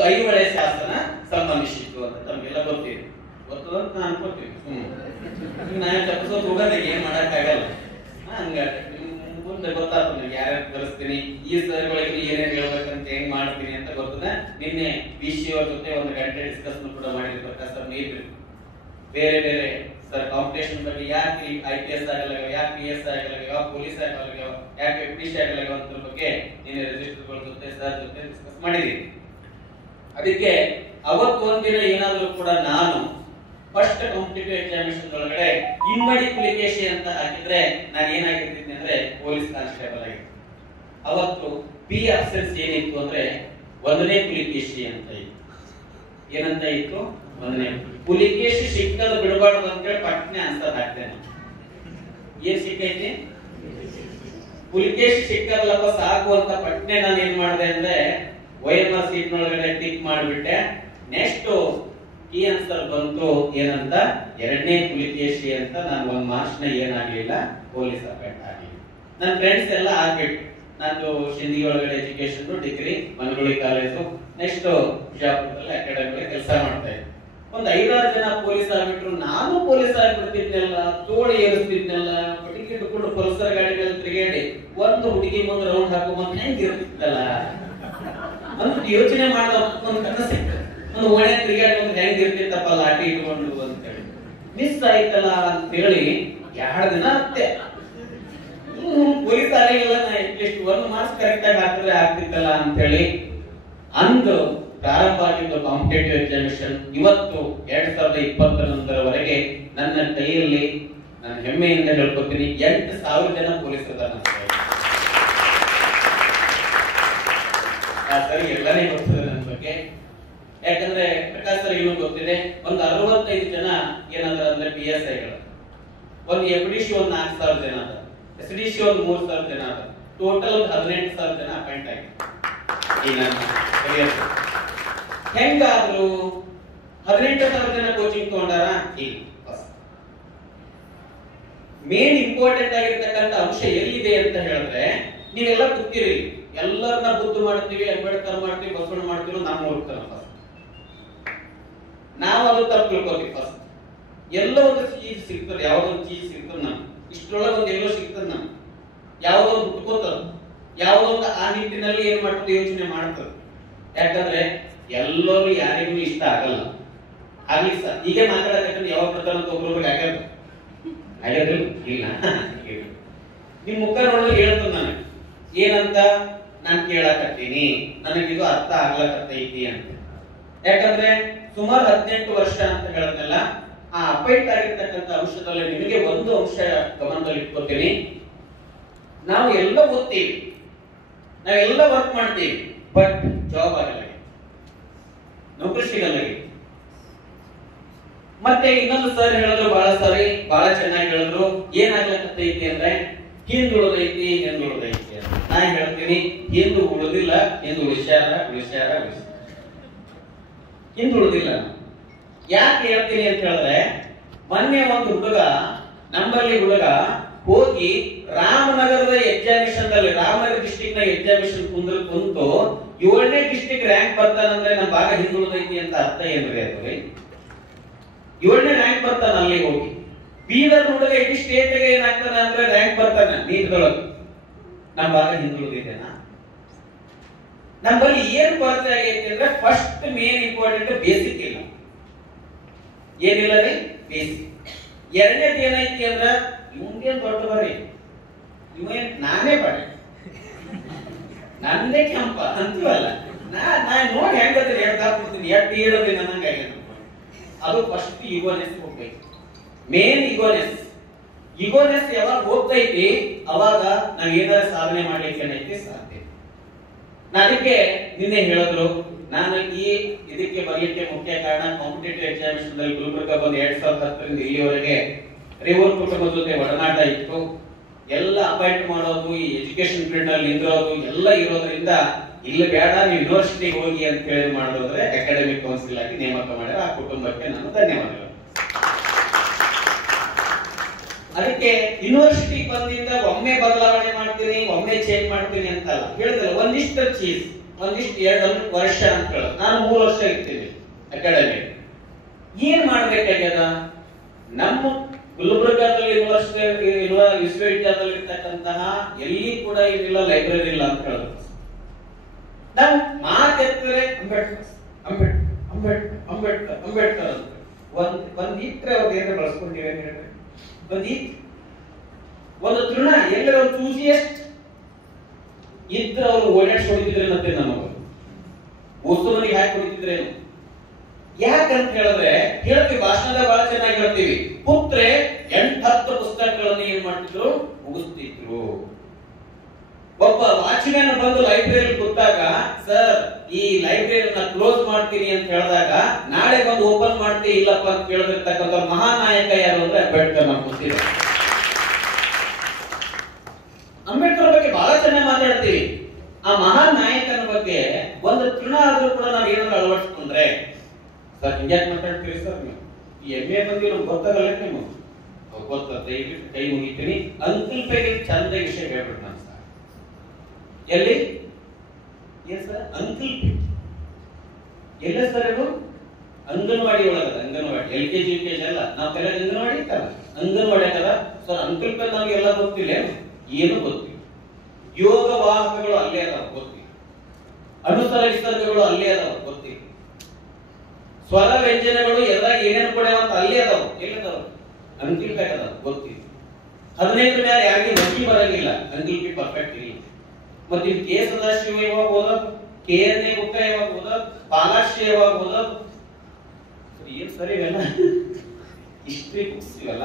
ಅದು ಐಹೊಳೆ ಶಾಸನ ಸಂಬಂಧಿಸಿತ್ತು ಅಂತ ತಮಗೆಲ್ಲ ಗೊತ್ತಿದೆ. ಗೊತ್ತದಂತ ನಾನು ಅನ್ಕೋತೀನಿ. ನಾನು ತಪ್ಪಿಸೋದು ಹೋಗೋದಿಲ್ಲ, ಏನ್ ಮಾಡಕ್ಕಾಗಲ್ಲ. ಹಂಗಾಗಿ ಮುಂದೆ ಗೊತ್ತಾಗ್ತದೆ ನಿಮ್ಗೆ ಯಾರ್ಯಾರು ಕಲಿಸ್ತೀನಿ, ಈ ಸರ್ಗಳಿಗೆ ಏನೇನು ಹೇಳ್ಬೇಕಂತ ಹೆಂಗ್ ಮಾಡ್ತೀನಿ ಅಂತ ಗೊತ್ತದೆ. ನಿನ್ನೆ ವಿಶಿ ಅವ್ರ ಜೊತೆ ಒಂದು ಗಂಟೆ ಡಿಸ್ಕಷನ್ ಕೂಡ ಮಾಡಿರ್ಬೇಕಾ ಸರ್. ನೀವು ಬೇರೆ ಬೇರೆ ಸರ್ ಕಾಂಪಿಟೇಷನ್ ಬಗ್ಗೆ ಯಾಕೆ IPS ಆಗಲ್ಲ, ಯಾಕೆ PS ಆಗಲ್ಲ, ಯಾವ ಪೊಲೀಸ್ ಆಗಲ್ಲ, ಯಾಕೆ FTC ಆಗಲ್ಲ ಅಂತ ಬಗ್ಗೆ ನಿನ್ನೆ ರಿಜಿಸ್ಟರ್ಗಳ ಜೊತೆ ಸರ್ ಜೊತೆ ಡಿಸ್ಕಸ್ ಮಾಡಿದೀನಿ. ಅದಕ್ಕೆ ಅವತ್ತು ಒಂದಿನ ಏನಾದ್ರೂ ಕೂಡ ನಾನು ಫಸ್ಟ್ ಕಾಂಪಿಟೇಟಿವ್ ಎಕ್ಸಾಮಿನೇಷನ್ ಒಳಗಡೆ ಇಮ್ಮಡಿ ಪುಲಿಕೇಶಿ ಅಂತ ಹಾಕಿದ್ರೆ ನಾನು ಏನಾಗಿರ್ತೀನಿ ಅಂದ್ರೆ ಪೊಲೀಸ್ ಕಾನ್ಸ್ಟೇಬಲ್ ಆಗಿರ್ತೀನಿ. ಅವತ್ತು P ಆಪ್ಷನ್ಸ್ ಏನಿತ್ತು ಅಂದ್ರೆ 1ನೇ ಪುಲಿಕೇಶಿ ಅಂತ ಇತ್ತು. ಏನಂತ ಇತ್ತು? 1ನೇ ಪುಲಿಕೇಶಿ ಸಿಕ್ಕದ ಬಿಡಬಾರ್ದು ಅಂತ ಹೇಳಿ ಪಟ್ನೆ ಆನ್ಸರ್ ಹಾಕ್ತೇನೆ. ಏನ್ ಸಿಕ್ಕೈತಿ? ಪುಲಿಕೇಶಿ ಸಿಕ್ಕದಲ್ಲಪ್ಪ ಸಾಕು ಅಂತ ಪಟ್ನೆ ನಾನು ಏನ್ ಮಾಡಿದೆ ಅಂದ್ರೆ OMR ಸೀಟ್ ನೊಳಗಡೆ ಟಿಕ್ ಮಾಡಿಬಿಟ್ಟೆ. ನೆಕ್ಸ್ಟ್ ಈ ಆನ್ಸರ್ ಬಂತು ಏನಂತ 2ನೇ ಪುಲಿಕೇಶಿ ಅಂತ. ನಾನು 1 ಮಾರ್ಕ್ಸ್ ನ ಏನಾಗ್ಲಿಲ್ಲ, ಪೊಲೀಸ್ ಅಪಾಯಿಂಟ್ ಆಗಲಿಲ್ಲ. ನನ್ನ ಫ್ರೆಂಡ್ಸ್ ಎಲ್ಲ ಆಗ್ಬಿಟ್ಟು ನಂದು ಶಿಂದಗಿ ಒಳಗಡೆ education degree Managuli college, next ಬಿಜಾಪುರದಲ್ಲಿ ಅಕಾಡೆಮಿ ಕೆಲಸ ಮಾಡ್ತಾ ಇದ್ದೆ. ಒಂದ್ 5-6 ಜನ ಪೊಲೀಸ್ ಆಗ್ಬಿಟ್ರು. ನಾನು ಪೊಲೀಸ್ ಆಗ್ಬಿಡ್ತಿದ್ನಲ್ಲ, ತೋಳಿ ಏರಿಸ್ತಿದ್ನಲ್ಲ, ಪಟಿಕೆ ಹಿಡ್ಕೊಂಡು ಪೊಲೀಸರ ಗಾಡಿ ಮೇಲೆ ತಿರುಗಾಡಿ ಒಂದು ಹುಡುಗಿ ಮುಂದೆ ರೌಂಡ್ ಹಾಕೊಂಡ್ ಹೆಂಗಿರ್ತಿತ್ತಲ್ಲ ಅಂತ ಯೋಚನೆ ಮಾಡಿದ ಒಂದು ಕನಸಿತ್ತು. ಒಂದು ಒಳ್ಳೆ ತಿರುಗಾಡಿ ಒಂದು ಹೆಂಗಿರ್ತಿತ್ತಪ್ಪ ಲಾಠಿ ಇಟ್ಕೊಂಡು ಅಂತ ಹೇಳಿ. ಮಿಸ್ ಆಯ್ತಲ್ಲ ಅಂತ ಹೇಳಿ 2 ದಿನ ಅತ್ತೆ ಪೊಲೀಸ್ ಆಗಿಲ್ಲ. ನಾ ಅಟ್ಲೀಸ್ಟ್ 1 ಮಾರ್ಕ್ಸ್ ಕರೆಕ್ಟ್ ಆಗಿ ಹಾಕಿದ್ರೆ ಆಗ್ತಿತ್ತಲ್ಲ ಅಂತ ಹೇಳಿ ಅಂದು ಪ್ರಾರಂಭ ಆಗಿದ್ದು ಕಾಂಪಿಟೇಟಿವ್ ಎಕ್ಸಾಮಿನೇಷನ್. ಇವತ್ತು 2020 ನನ್ನ ಕೈಯಲ್ಲಿ ನಾನು ಹೆಮ್ಮೆಯಿಂದ ಹೇಳ್ಕೊತೀನಿ 8,000 ಜನ ಪೊಲೀಸರ ಸರಿ ಎಲ್ಲನೇ ಗೊತ್ತಿದೆ ನನ್ನ ಬಗ್ಗೆ. ಯಾಕಂದ್ರೆ ಪ್ರಕಾಶ್ ಸರ್ ಇನ್ನೂ ಗೊತ್ತಿದೆ. ಒಂದು 65 ಜನ ಏನಾದ್ರ ಅಂದ್ರೆ PSIಗಳು, ಒಂದು FDC ಒಂದು 4,000 ಜನ ಅದ, SDC ಒಂದು 3,000 ಜನ ಅದ. ಟೋಟಲ್ 18,000 ಜನ ಅಪಾಯಿಂಟ್ ಆಗಿದೆ. ಹೆಂಗಾದ್ರು 18,000 ಜನ ಕೋಚಿಂಗ್ ತಗೊಂಡಾರ. ಈಗ ಮೇನ್ ಇಂಪಾರ್ಟೆಂಟ್ ಆಗಿರ್ತಕ್ಕಂಥ ಅಂಶ ಎಲ್ಲಿದೆ ಅಂತ ಹೇಳಿದ್ರೆ, ನೀವೆಲ್ಲ ಗೊತ್ತಿರಿ, ಎಲ್ಲರನ್ನ ಬುದ್ಧ ಮಾಡ್ತೀವಿ, ಅಂಬೇಡ್ಕರ್ ಮಾಡ್ತೀವಿ, ಬಸವಣ್ಣ ಮಾಡ್ತೀವಿ, ನಮ್ಮ ಹೋಗ್ತಾರ ಫಸ್ಟ್. ನಾವು ಅದು ತಪ್ಪು ತಿಳ್ಕೊತೀವಿ. ಫಸ್ಟ್ ಎಲ್ಲ ಒಂದು ಚೀಸ್ ಸಿಗ್ತದೆ, ಯಾವ್ದೊಂದು ಚೀಸ್ ಸಿಗ್ತದೆ ನಮ್ಗೆ, ಇಷ್ಟರೊಳಗೆ ಒಂದು ಎಲ್ಲೋ ಸಿಗ್ತದೆ ನಮ್ಗೆ, ಯಾವ್ದೊಂದು ಹುಟ್ಕೋತದ, ಯಾವ್ದೊಂದು ಆ ನಿಟ್ಟಿನಲ್ಲಿ ಏನ್ ಮಾಡ್ತದೆ ಯೋಚನೆ ಮಾಡ್ತದೆ. ಯಾಕಂದ್ರೆ ಎಲ್ಲರೂ ಯಾರಿಗೂ ಇಷ್ಟ ಆಗಲ್ಲ. ಆಗ್ಲಿ ಸರ್ ಹೀಗೆ ಮಾತಾಡಕಂದ್ರೆ ಯಾವ ಪ್ರಕಾರ ಒಬ್ಬೊಬ್ರಿಗೆ ಆಗ್ಯದ ಇಲ್ಲ ನಿಮ್ ಮುಖ ನೋಡಿದ್ರೆ ಹೇಳ್ತದ ನನಗೆ ಏನಂತ ನಾನು ಕೇಳಕತ್ತೀನಿ, ನನಗಿದು ಅರ್ಥ ಆಗ್ಲಕತ್ತೈತಿ ಅಂತ. ಯಾಕಂದ್ರೆ ಸುಮಾರು 18 ವರ್ಷ ಅಂತ ಹೇಳದ್ನಲ್ಲ, ಆ ಅಪಾಯಿಂಟ್ ಆಗಿರ್ತಕ್ಕಂಥ ಅಂಶದಲ್ಲಿ ನಿಮಗೆ ಒಂದು ಅಂಶ ಗಮನದಲ್ಲಿ ಇಟ್ಕೋತೀನಿ. ನಾವು ಎಲ್ಲ ಓದ್ತೀವಿ, ನಾವೆಲ್ಲ ವರ್ಕ್ ಮಾಡ್ತೀವಿ, ಬಟ್ ಜಾಬ್ ಆಗಲ್ಲ, ನೌಕರಿ ಸಿಗಲ್ಲ. ಮತ್ತೆ ಇನ್ನೊಂದು ಸರ್ ಹೇಳಿದ್ರು, ಬಹಳ ಚೆನ್ನಾಗಿ ಹೇಳಿದ್ರು, ಏನಾಗ್ಲಕತ್ತೈತಿ ಅಂದ್ರೆ ಹಿಂದುಳಿದೈತಿ ಹಿಂದುಳಿದೈತಿ ಅಂತ. ನಾ ಹೇಳ್ತೀನಿ ಹಿಂದು ಉಳಿದಿಲ್ಲ, ಹಿಂದು ಉಳಿಸ್ಯಾರ. ಹಿಂದುಳಿದಿಲ್ಲ. ಯಾಕೆ ಹೇಳ್ತೀನಿ ಅಂತ ಹೇಳಿದ್ರೆ, ಮೊನ್ನೆ ಒಂದು ನಮ್ಮಲ್ಲಿ ಹುಡುಗ ಹೋಗಿ ರಾಮನಗರದ ಎಕ್ಸಾಮಿನೇಷನ್ ದಲ್ಲಿ, ರಾಮನಗರ ಡಿಸ್ಟ್ರಿಕ್ಟ್ ನ ಎಕ್ಸಾಮಿನೇಷನ್ ಕುಂತು 7ನೇ ಡಿಸ್ಟ್ರಿಕ್ಟ್ ರ್ಯಾಂಕ್ ಬರ್ತಾನಂದ್ರೆ ನಮ್ಮ ಭಾಗ ಹಿಂದುಳಿದೈತಿ ಅಂತ ಅರ್ಥ ಏನ್ರಿ? ಅದು 7ನೇ ರ್ಯಾಂಕ್ ಬರ್ತಾನ ಅಲ್ಲಿ ಹೋಗಿ. ಬೀದರ್ ಹುಡುಗ ಇಡೀ ಸ್ಟೇಟ್ ಗೆ ಏನಾಗ್ತಾನ ಅಂದ್ರೆ ರ್ಯಾಂಕ್ ಬರ್ತಾನ ನೀಟ್ದೊಳಗೆ, ನಮ್ಮ ಭಾಗ ಹಿಂದುಳಿದಿದ್ದೇನಾ? ನಮ್ಮಲ್ಲಿ ಏನ್ ಕೊರತೆ ಆಗೈತಿ ಅಂದ್ರೆ ಫಸ್ಟ್ ಮೇನ್ ಇಂಪಾರ್ಟೆಂಟ್ ಬೇಸಿಕ್ ಇಲ್ಲ. ಏನಿಲ್ಲ ರೀ ಬೇಸಿಕ್. ಎರಡನೇದು ಏನೈತಿ ಅಂದ್ರ ಇವಂದೇನ್ ದೊಡ್ಡ ಬರ್ರಿ, ಇವೇನ್ ನಾನೇ ಬಡಿ ನಂದೇ ಕೆಂಪ ಅಂತೀವಲ್ಲ, ನಾ ನೋಡಿ ಹೆಂಗದ್ರಿ ಹೇಳ್ತಾ ಕೊಡ್ತೀನಿ, ಎಷ್ಟು ಹೇಳೋದ್ರಿ ನನಂಗ. ಅದು ಫಸ್ಟ್ ಈಗೋನೆಸ್ ಹೋಗ್ಬೇಕು. ಮೇನ್ ಈಗೋನೆಸ್ ಯಾವಾಗ ಹೋಗ್ತೈತಿ ಅವಾಗ ನಾವ್ ಏನಾರ ಸಾಧನೆ ಮಾಡ್ಲಿಕ್ಕೆ ಏನೈತಿ ಸಾಧ್ಯ. ಅದಕ್ಕೆ ನಿನ್ನೆ ಹೇಳಿದ್ರು, ನಾನು ಇದಕ್ಕೆ ಬರಲಿಕ್ಕೆ ಮುಖ್ಯ ಕಾರಣ ಕಾಂಪಿಟೇಟಿವ್ ಎಕ್ಸಾಮಿನೇಷನ್ ದಲ್ಲಿ ಗುಲ್ಬರ್ಗ ಬಂದು 2010ರಿಂದ ಇಲ್ಲಿವರೆಗೆ ರೇವೂರ್ ಕುಟುಂಬದ ಜೊತೆ ಒಡನಾಟ ಇತ್ತು. ಎಲ್ಲ ಅಪಾಯಿಂಟ್ ಮಾಡೋದು, ಈ ಎಜುಕೇಶನ್ ಫೀಲ್ಡ್ ಅಲ್ಲಿ ನಿಂದಿರೋದು ಎಲ್ಲ ಇರೋದ್ರಿಂದ ಇಲ್ಲಿ ಬೇಡ ನೀವು ಯೂನಿವರ್ಸಿಟಿಗೆ ಹೋಗಿ ಅಂತ ಹೇಳಿ ಮಾಡೋದ್ರೆ ಅಕಾಡೆಮಿಕ್ ಕೌನ್ಸಿಲ್ ಆಗಿ ನೇಮಕ ಮಾಡಿದ್ರೆ ಆ ಕುಟುಂಬಕ್ಕೆ ನಾನು ಧನ್ಯವಾದಗಳು. ಅದಕ್ಕೆ ಯೂನಿವರ್ಸಿಟಿ ಬಂದಿಂದ ಒಮ್ಮೆ ಬದಲಾವಣೆ ಮಾಡ್ತೀನಿ, ಒಮ್ಮೆ ಚೇಂಜ್ ಮಾಡ್ತೀನಿ ಅಂತಲ್ಲ ಹೇಳಿದ್ರೆ, ಒಂದಿಷ್ಟು ಚೀಸ್ ಒಂದಿಷ್ಟು 2 ವರ್ಷ ಅಂತ ಹೇಳೋದು. ನಾನು 3 ವರ್ಷ ಇರ್ತೀನಿ ಅಕಾಡೆಮಿ. ಏನ್ ಮಾಡ್ಬೇಕಾಗ್ಯದ? ನಮ್ಮ ಗುಲ್ಬರ್ಗಾದಲ್ಲಿ ಯೂನಿವರ್ಸಿಟಿ ಇರುವ ವಿಶ್ವವಿದ್ಯಾಲಯದಲ್ಲಿ ಇರ್ತಕ್ಕಂತಹ ಎಲ್ಲಿ ಕೂಡ ಏನಿಲ್ಲ ಲೈಬ್ರರಿ ಇಲ್ಲ ಅಂತ ಹೇಳೋದು. ನಾವು ಮಾತೆತ್ತಿದ್ರೆ ಅಂಬೇಡ್ಕರ್ ಅಂಬೇಡ್ಕರ್ ಅಂಬೇಡ್ಕರ್ ಅಂಬೇಡ್ಕರ್ ಅಂಬೇಡ್ಕರ್ ಅಂತ ಒಂದಿಟ್ರೆ ಅವ್ರು ಏನಾದ್ರು ಬಳಸ್ಕೊಂಡಿವೆ ಹೇಳ್ರಿ. ಒಂದು ತೃಣ ಎಲ್ಲರ ಒಂದು ಚೂಸಿಯಸ್ಟ್ ಇದ್ರೆ ಅವರು ಓಡಾಡ್ಸಿ ಹೊಡಿತಿದ್ರೆ ಮತ್ತೆ ನಮಗ ಉಸ್ತುಮನಿಗೆ ಹಾಕಿ ಹೊಡಿತಿದ್ರೇನು? ಯಾಕಂತ ಹೇಳಿದ್ರೆ ಹೇಳ್ತೀವಿ, ಭಾಷಣದಾಗ ಬಹಳ ಚೆನ್ನಾಗಿ ಹೇಳ್ತೀವಿ. ಪುತ್ರೆ 8-10 ಪುಸ್ತಕಗಳನ್ನು ಏನ್ ಮಾಡ್ತಿದ್ರು? ಮುಗಿಸ್ತಿದ್ರು. ಒಬ್ಬ ವಾಚ್ಮ್ಯಾನ್ ಬಂದು ಲೈಬ್ರರಿ ಕೂತಾಗ, ಸರ್ ಈ ಲೈಬ್ರರಿನ ಕ್ಲೋಸ್ ಮಾಡ್ತೀನಿ ಅಂತ ಹೇಳಿದಾಗ, ನಾಳೆ ಬಂದು ಓಪನ್ ಮಾಡ್ತೀವಿ ಇಲ್ಲಪ್ಪ ಅಂತ ಕೇಳಿದಿರ್ತಕ್ಕಂಥ ಮಹಾನಾಯಕ ಯಾರು ಅಂದ್ರೆ ಅಂಬೇಡ್ಕರ್. ನಾವು ಗೊತ್ತಿಲ್ಲ. ಅಂಬೇಡ್ಕರ್ ಬಗ್ಗೆ ಬಹಳ ಚೆನ್ನಾಗಿ ಮಾತಾಡ್ತೀವಿ. ಆ ಮಹಾನ್ ನಾಯಕನ ಬಗ್ಗೆ ಒಂದು ತೃಣ ಆದ್ರೂ ಕೂಡ ನಾವ್ ಏನಾದ್ರು ಅಳವಡಿಸ್ಕೊಂಡ್ರೆ, ಸರ್ ಹಿಂಗ್ಯಾಕ್ ಮಾತಾಡ್ತೀವಿ ಸರ್, ನೀವು ಈ MA ಬಂದಿ ನಮ್ಗೆ ಗೊತ್ತಾಗಲ್ಲ ನೀವು ಗೊತ್ತ, ದಯವಿಟ್ಟು ಕೈ ಮುಗಿತೀನಿ. ಅಂಕಲ್ ಪೈಗೆ ಚಂದ ವಿಷಯ ಹೇಳ್ಬಿಟ್ಟು ನಾನು ಸರ್. ಎಲ್ಲಿ ಏನ್ ಸರ್ ಅಂಕಲ್ ಪೈ ಎಲ್ಲ ಸರ್? ಇದು ಅಂಗನವಾಡಿ ಒಳಗದ. ಅಂಗನವಾಡಿ LKG UKG ಅಲ್ಲ, ನಾವು ಕೆಲ ಅಂಗನವಾಡಿ ಇತ್ತಲ್ಲ, ಅಂಗನವಾಡಿ ಆಗದ ಸರ್. ಅಂಕಲ್ ಪೈ ನಮ್ಗೆ ಎಲ್ಲ ಗೊತ್ತಿಲ್ಲ, ಏನು ಗೊತ್ತಿಲ್ಲ. ಯೋಗ ವಾಹಕಗಳು ಅಲ್ಲೇ ಅದಾವ ಗೊತ್ತಿಲ್ಲ, ಅನುಸರ ವಿಸರ್ಗಗಳು ಅಲ್ಲೇ ಅದಾವ ಗೊತ್ತಿಲ್ಲ, ಸ್ವರ ವ್ಯಂಜನಗಳು ಎದ್ರಾಗ ಏನೇನು ಕೊಡ್ಯಾವ ಅಂತ ಅಲ್ಲೇ ಅದಾವ, ಎಲ್ಲಿದಾವ? ಅಂಕಿಲ್ ಪೈ ಅದಾವ ಗೊತ್ತಿಲ್ಲ. 15 ಮೇಲೆ ಯಾರಿಗೂ ಮಕ್ಕಿ ಬರಂಗಿಲ್ಲ, ಅಂಕಿಲ್ ಪೈ ಪರ್ಫೆಕ್ಟ್ ಇಲ್ಲ. ಮತ್ತೆ ಕೆ ಸದಾಶಿವ ಯಾವಾಗ ಓದೋದು, KNA ಬುಕ್ಕ ಯಾವಾಗ ಓದೋದು, ಪಾಲಾಕ್ಷಿ ಯಾವಾಗ ಓದೋದು? ಏನ್ ಸರಿ ಇವೆಲ್ಲ ಹಿಸ್ಟ್ರಿ ಬುಕ್ಸ್ ಇವೆಲ್ಲ.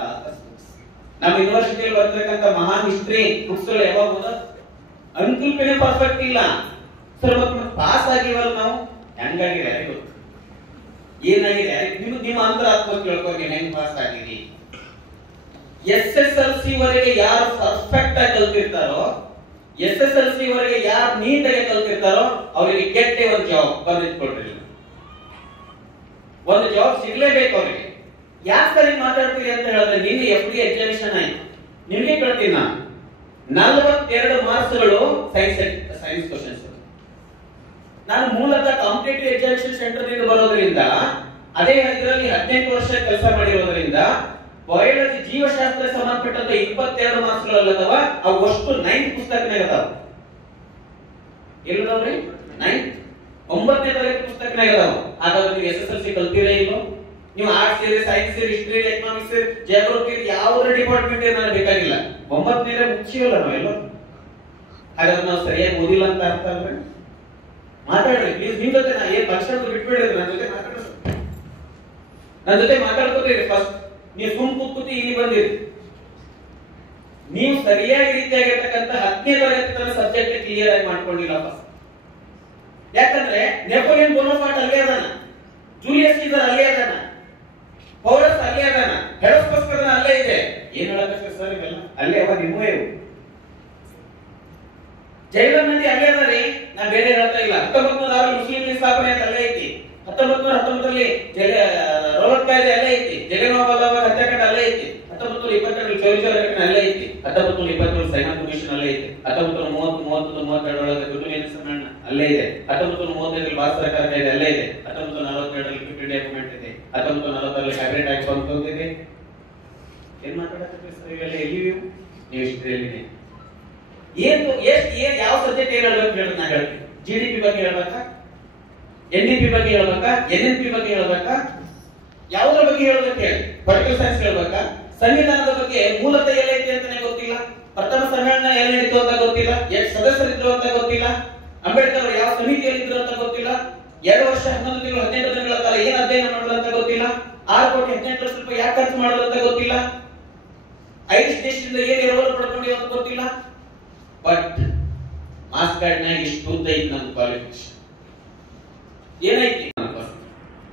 ನಮ್ಮ ಯೂನಿವರ್ಸಿಟಿಯಲ್ಲಿ ಬರ್ತಕ್ಕಂಥ ಮಹಾನ್ ಹಿಸ್ಟ್ರಿ ಬುಕ್ಸ್ ಗಳು ಯಾವಾಗ ಓದೋದು? ಅಂಕಿಲ್ ಪೈನೇ ಪರ್ಫೆಕ್ಟ್ ಇಲ್ಲ ಸರ್. ಮತ್ತೆ ಪಾಸ್ ಆಗಿವಲ್ಲ ನಾವು, ಹೆಂಗಾಗಿದೆ ಯಾರಿಗೆ ಗೊತ್ತು, ಏನಾಗಿದೆ ನಿಮ್ಮ ಅಂತರಾತ್ಮ ಕೇಳ್ಕೊಂಡು ಹೆಂಗ್ ಪಾಸ್ ಆಗಿರಿ. SSLC ವರೆಗೆ ಯಾರು ಪರ್ಫೆಕ್ಟ್ ಆಗಿ ಕಲ್ತಿರ್ತಾರೋ, SSLC ವರೆಗೆ ಯಾರು ನೀಟಾಗಿ ಕಲ್ತಿರ್ತಾರೋ ಅವರಿಗೆ ಗೆಟ್ಟೆ ಒಂದು ಜಾಬ್ ಬಂದಿಟ್ಕೊಳ್ರಿ. ಒಂದು ಜಾಬ್ ಸಿಗ್ಲೇಬೇಕು ಅವರಿಗೆ. ಯಾಕೆ ಸರಿ ಮಾತಾಡ್ತೀರಿ ಅಂತ ಹೇಳಿದ್ರೆ, ನಿನ್ನೆ FD ಎಕ್ಸಾಮಿನೇಷನ್ ಆಯ್ತು, ನಿಮ್ಗೆ ಕೇಳ್ತೀನಿ ನಾನು. 42 ಮಾರ್ಕ್ಸ್ಗಳು ಸೈನ್ಸ್ ಕ್ವಶನ್ಸ್. ನಾನು ಮೂಲತಃ ಕಾಂಪಿಟೇಟಿವ್ ಎಕ್ಸಾಮಿನೇಷನ್ ಸೆಂಟರ್ ನಿಂದ ಬರೋದ್ರಿಂದ, ಅದೇ ಇದರಲ್ಲಿ 18 ವರ್ಷ ಕೆಲಸ ಮಾಡಿರೋದ್ರಿಂದ, ಬಯಾಲಜಿ ಜೀವಶಾಸ್ತ್ರ ಸಂಬಂಧಪಟ್ಟಂತ 22 ಮಾರ್ಕ್ಸ್ಗಳಲ್ಲದವ. ಅವು ಅಷ್ಟು 9th ಪುಸ್ತಕನಾಗ ಅದಾವ. ಎಲ್ಲದವ್ರಿ 9ನೇ ತರಗತಿ ಪುಸ್ತಕನಾಗ ಅದಾವ. ಹಾಗಾದ್ರೆ ನೀವು SSLC ಕಲ್ತಿರೇ ಇಲ್ಲೋ? ನೀವು ಆರ್ಟ್ಸ್ ಸೇರಿ, ಸೈನ್ಸ್ ಸೇರಿ, ಹಿಸ್ಟ್ರಿ, ಎಕನಾಮಿಕ್ಸ್ ಸೇರಿ, ಜಿಯೋಗ್ರಫಿ ಯಾವ ಡಿಪಾರ್ಟ್ಮೆಂಟ್ ಏನಾದ್ರು ಬೇಕಾಗಿಲ್ಲ. 9ನೇ ಮುಗಿಸಿವಲ್ಲ ನಾವೆಲ್ಲ. ಹಾಗಾದ್ರೆ ನಾವು ಸರಿಯಾಗಿ ಓದಿಲ್ಲ ಅಂತ ಅರ್ಥ ಅಲ್ರಿ? ಮಾತಾಡ್ರಿ ಪ್ಲೀಸ್. ನಿಮ್ ಜೊತೆ ನಾ ಏನ್ ಭಾಷಣ ಬಿಟ್ಬಿಡ್ರಿ, ನನ್ನ ಜೊತೆ ಮಾತಾಡ್ಕೋತೀರಿ. ಫಸ್ಟ್ ನೀವು ಸುಮ್ ಕೂತ್ಕೂತಿ ಇಲ್ಲಿ ಬಂದಿರಿ. ನೀವು ಸರಿಯಾಗಿ ರೀತಿಯಾಗಿರ್ತಕ್ಕಂಥ 10ನೇ ತರಗತಿ ತನ್ನ ಸಬ್ಜೆಕ್ಟ್ ಕ್ಲಿಯರ್ ಆಗಿ ಮಾಡ್ಕೊಂಡಿಲ್ಲ ಫಸ್ಟ್. ಯಾಕಂದ್ರೆ ನೆಪೋಲಿಯನ್ ಬೋನಾಪಾರ್ಟ್ ಅಲ್ಲೇ ಅದಾನ, ಜೂಲಿಯಸ್ ಸೀಸರ್ ಅಲ್ಲೇ ಅದಾನ, ಪೌರಸ್ ಅಲ್ಲೇ ಅದಾನ, ಹೆರೋಸ್ಟಸ್ ಅಲ್ಲೇ ಇದೆ. ಏನ್ ಹೇಳಕ್ಕೆ ಸರ್ ಇವೆಲ್ಲ ಅಲ್ಲೇ ಅವ ನಿಮ್ಮವೇ ಇವು. ಜೈಲನಲ್ಲಿ ಅಲ್ಲೇ ಅದಾರಿ, ನಾ ಬೇರೆ ಹೇಳ್ತಾ ಇಲ್ಲ. 1906 ಮುಸ್ಲಿಂ ಲೀಗ್ ಸ್ಥಾಪನೆ ಅಂತ ಅಲ್ಲೇ ಐತಿ. 1919ರಲ್ಲಿ ರೋಲಟ್ ಕಾಯ್ದೆ ಅಲ್ಲೇ ಐತಿ. ಜಲಿಯನ್ವಾಲಾ ಬಾಗ್ ಹತ್ಯಾಕಾಂಡ ಅಲ್ಲೇ ಐತಿ. 1922 ಚೌರಿಚೌರಾ ಘಟನೆ ಅಲ್ಲೇ ಐತಿ. 1927 ಸೈಮನ್ ಕಮಿಷನ್ ಅಲ್ಲೇ ಐತಿ. 1930, 32 ಒಳಗೆ ದುಡ್ಡು ನಿಯಂತ್ರಣ ಅಲ್ಲೇ ಇದೆ. 1935 ಭಾರತ ಸರ್ಕಾರ ಕಾಯ್ದೆ ಅಲ್ಲೇ ಇದೆ. 1942 ಕ್ವಿಟ್ ಇಂಡಿಯಾ ಮೂವ್ಮೆಂಟ್ ಇದೆ. 1940 ಕ್ಯಾಬಿನೆಟ್ ಆಕ್ಟ್ ಬಂದಿದೆ. ಏನ್ ಮಾತಾಡಕತ್ತೀರಿ ಸರ್ ಇವೆಲ್ಲ? ಎಲ್ಲಿವೆ ನೀವು ಹಿಸ್ಟ್ರಿಯಲ್ಲಿ? ಏನು ಏನ್ ಯಾವ ಸಬ್ಜೆಕ್ಟ್ ಏನ್ ಹೇಳ್ಬೇಕು ಹೇಳಿ ನಾ ಹೇಳ್ತೀನಿ. GDP ಬಗ್ಗೆ ಹೇಳ್ಬೇಕಾ, NDP ಬಗ್ಗೆ ಹೇಳ್ಬೇಕಾ, NNP ಬಗ್ಗೆ ಹೇಳ್ಬೇಕಾ, ಯಾವುದ್ರ ಬಗ್ಗೆ ಹೇಳ್ಬೇಕು ಹೇಳಿ? ಪೊಲಿಟಿಕಲ್ ಸೈನ್ಸ್ ಹೇಳ್ಬೇಕಾ? ಸಂವಿಧಾನದ ಬಗ್ಗೆ ಮೂಲತಃ ಎಲ್ಲೈತಿ ಅಂತಾನೆ ಗೊತ್ತಿಲ್ಲ. ಪ್ರಥಮ ಸಮ್ಮೇಳನ ಎಲ್ಲಿ ನಡೀತು ಅಂತ ಗೊತ್ತಿಲ್ಲ. ಎಷ್ಟು ಸದಸ್ಯರಿದ್ರು ಅಂತ ಗೊತ್ತಿಲ್ಲ. ಅಂಬೇಡ್ಕರ್ ಅವರು ಯಾವ ಸಮಿತಿಯಲ್ಲಿ ಇದ್ರು ಅಂತ ಗೊತ್ತಿಲ್ಲ. 2 ವರ್ಷ 11 ತಿಂಗಳು 18 ದಿನಗಳ ಕಾಲ ಏನ್ ಅಧ್ಯಯನ ಮಾಡೋದು ಅಂತ ಗೊತ್ತಿಲ್ಲ. 6 ಕೋಟಿ 18 ಲಕ್ಷ ರೂಪಾಯಿ ಯಾಕೆ ಖರ್ಚು ಮಾಡೋದು ಅಂತ ಗೊತ್ತಿಲ್ಲ. ಐರಿಷ್ ದೇಶದಿಂದ ಏನ್ ಎರವಲು ಪಡ್ಕೊಂಡಿವೆ ಅಂತ ಗೊತ್ತಿಲ್ಲ. ಬಟ್ ಮಾಸ್ ಕಾರ್ಡ್ನಾಗ ಇಷ್ಟು ಉದ್ದ ಐತಿ ನಮ್ಮ ಕ್ವಾಲಿಫಿಕೇಶನ್. ಏನೈತಿ?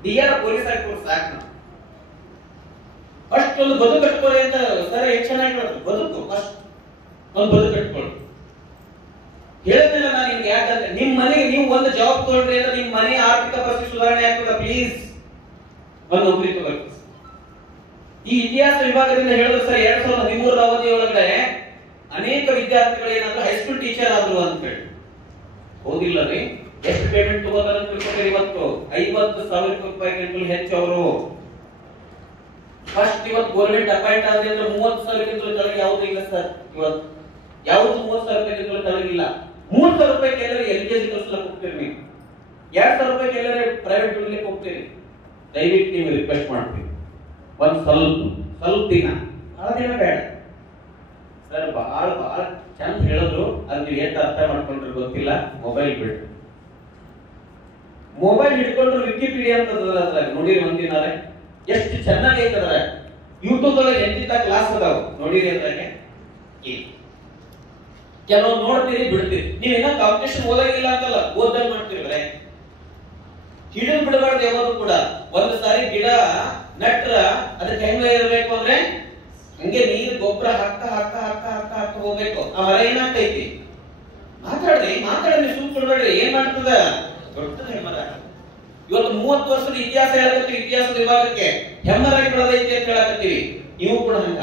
DR ಪೊಲೀಸ್ ಆಗ್ಬೋದು ಸಾಕು. ಫಸ್ಟ್ ಒಂದು ಬದುಕು ಕಟ್ಕೊಳ್ಳಿ ಅಂತ ಸರ್ ಎಷ್ಟು ಚೆನ್ನಾಗಿ ಹೇಳೋದು. ಬದುಕು ಫಸ್ಟ್ ಒಂದು ಬದುಕು ಕಟ್ಕೊಳ್ಳಿ ಹೇಳಿದ್ಮೇಲೆ ನಾನು ನಿಮ್ಗೆ ಯಾಕಂದ್ರೆ ನಿಮ್ ಮನೆಗೆ ನೀವು ಒಂದು ಜಾಬ್ ತಗೊಳ್ರಿ ಅಂದ್ರೆ ನಿಮ್ ಮನೆ ಆರ್ಥಿಕ ಪರಿಸ್ಥಿತಿ ಸುಧಾರಣೆ ಆಗ್ತದ. ಪ್ಲೀಸ್ ಒಂದು ನೌಕರಿ ತಗೊಳ್ಳಿ. ಈ ಇತಿಹಾಸ ವಿಭಾಗದಿಂದ ಹೇಳಿದ್ರು ಸರ್ 2013ರ ಅವಧಿ ಒಳಗಡೆ ಅನೇಕ ವಿದ್ಯಾರ್ಥಿಗಳು ಏನಾದ್ರು ಹೈಸ್ಕೂಲ್ ಟೀಚರ್ ಆದ್ರು ಅಂತ ಹೇಳಿ. ಹೋಗಿಲ್ಲ ರೀ. ಎಷ್ಟು ಪೇಮೆಂಟ್ ತಗೋತಾರ ಅಂತ ತಿಳ್ಕೊಂಡ್ರೆ ಇವತ್ತು 50,000 ರೂಪಾಯಿಗಿಂತಲೂ ಹೆಚ್ಚು ಅವರು ಫಸ್ಟ್ ಇವತ್ತು ಗೌರ್ಮೆಂಟ್ ಅಪಾಯಿಂಟ್ ಆದ್ರೆ ಅಂದ್ರೆ 30,000 ಕೆಳಗೆ ಯಾವ್ದು ಇಲ್ಲ ಸರ್. ಇವತ್ತು ಯಾವ್ದು 30,000 ಕೆಳಗಿಲ್ಲ. 3,000 ರೂಪಾಯಿ ಎಲ್ಲರೂ LKG ಕಲಿಸ್ಲಕ್ಕೆ ಹೋಗ್ತೀರಿ ನೀವು, 2,000 ರೂಪಾಯಿ ಎಲ್ಲರೂ ಪ್ರೈವೇಟ್ ದುಡ್ಲಿಕ್ಕೆ ಹೋಗ್ತೀರಿ. ದಯವಿಟ್ಟು ನೀವು ರಿಕ್ವೆಸ್ಟ್ ಮಾಡ್ತೀವಿ, ಒಂದ್ ಸ್ವಲ್ಪ ದಿನ ಬಹಳ ದಿನ ಬೇಡ ಸರ್. ಬಹಳ ಚಂದ ಹೇಳಿದ್ರು, ಅದು ನೀವು ಎಷ್ಟು ಅರ್ಥ ಮಾಡ್ಕೊಂಡ್ರೆ ಗೊತ್ತಿಲ್ಲ. ಮೊಬೈಲ್ ಬಿಡ್ರಿ, ಮೊಬೈಲ್ ಹಿಡ್ಕೊಂಡ್ರು ವಿಕಿಪೀಡಿಯಾ ಅಂತ ಅದ್ರಾಗ ನೋಡಿರಿ ಒಂದಿನ ಎಷ್ಟು ಚೆನ್ನಾಗಿ ಐತದ್ರ. ಯೂಟ್ಯೂಬ್ ಒಳಗೆ ಎಂತಿಂತ ಕ್ಲಾಸ್ ಅದಾವ ನೋಡಿರಿ ಅದ್ರಾಗೆ. ಕೆಲವು ನೋಡ್ತೀರಿ ಬಿಡ್ತೀರಿ. ನೀವೇನ ಕಾಂಪಿಟೇಷನ್ ಓದಾಗಿಲ್ಲ ಅಂತಲ್ಲ, ಓದ್ದಂಗ್ ಮಾಡ್ತೀರಿ. ಬರೇ ಹಿಡಿದು ಬಿಡಬಾರ್ದು ಯಾವುದು ಕೂಡ. ಒಂದು ಸಾರಿ ಗಿಡ ನಟ್ರ ಅದಕ್ಕೆ ಹೆಂಗ ಇರಬೇಕು ಅಂದ್ರೆ ಹಂಗೆ ನೀರು ಗೊಬ್ಬರ ಹಾಕ್ತಾ ಹೋಗ್ಬೇಕು. ಆ ಮರ ಏನಾಗ್ತೈತಿ? ಮಾತಾಡ್ರಿ ಸುಮ್ ಕೊಡ್ಬೇಡ್ರಿ. ಏನ್ ಮಾಡ್ತದ ಗೊತ್ತದ ಮರ. ಇವತ್ತು 30 ವರ್ಷದ ಇತಿಹಾಸ ಹೇಳಕತ್ತೀವಿ, ಇತಿಹಾಸದ ವಿಭಾಗಕ್ಕೆ ಹೆಮ್ಮರಾಗಿ ಬೆಳೆದೈತಿ ಅಂತ ಹೇಳಕತ್ತೀವಿ. ನೀವು ಕೂಡ ಹಂಗ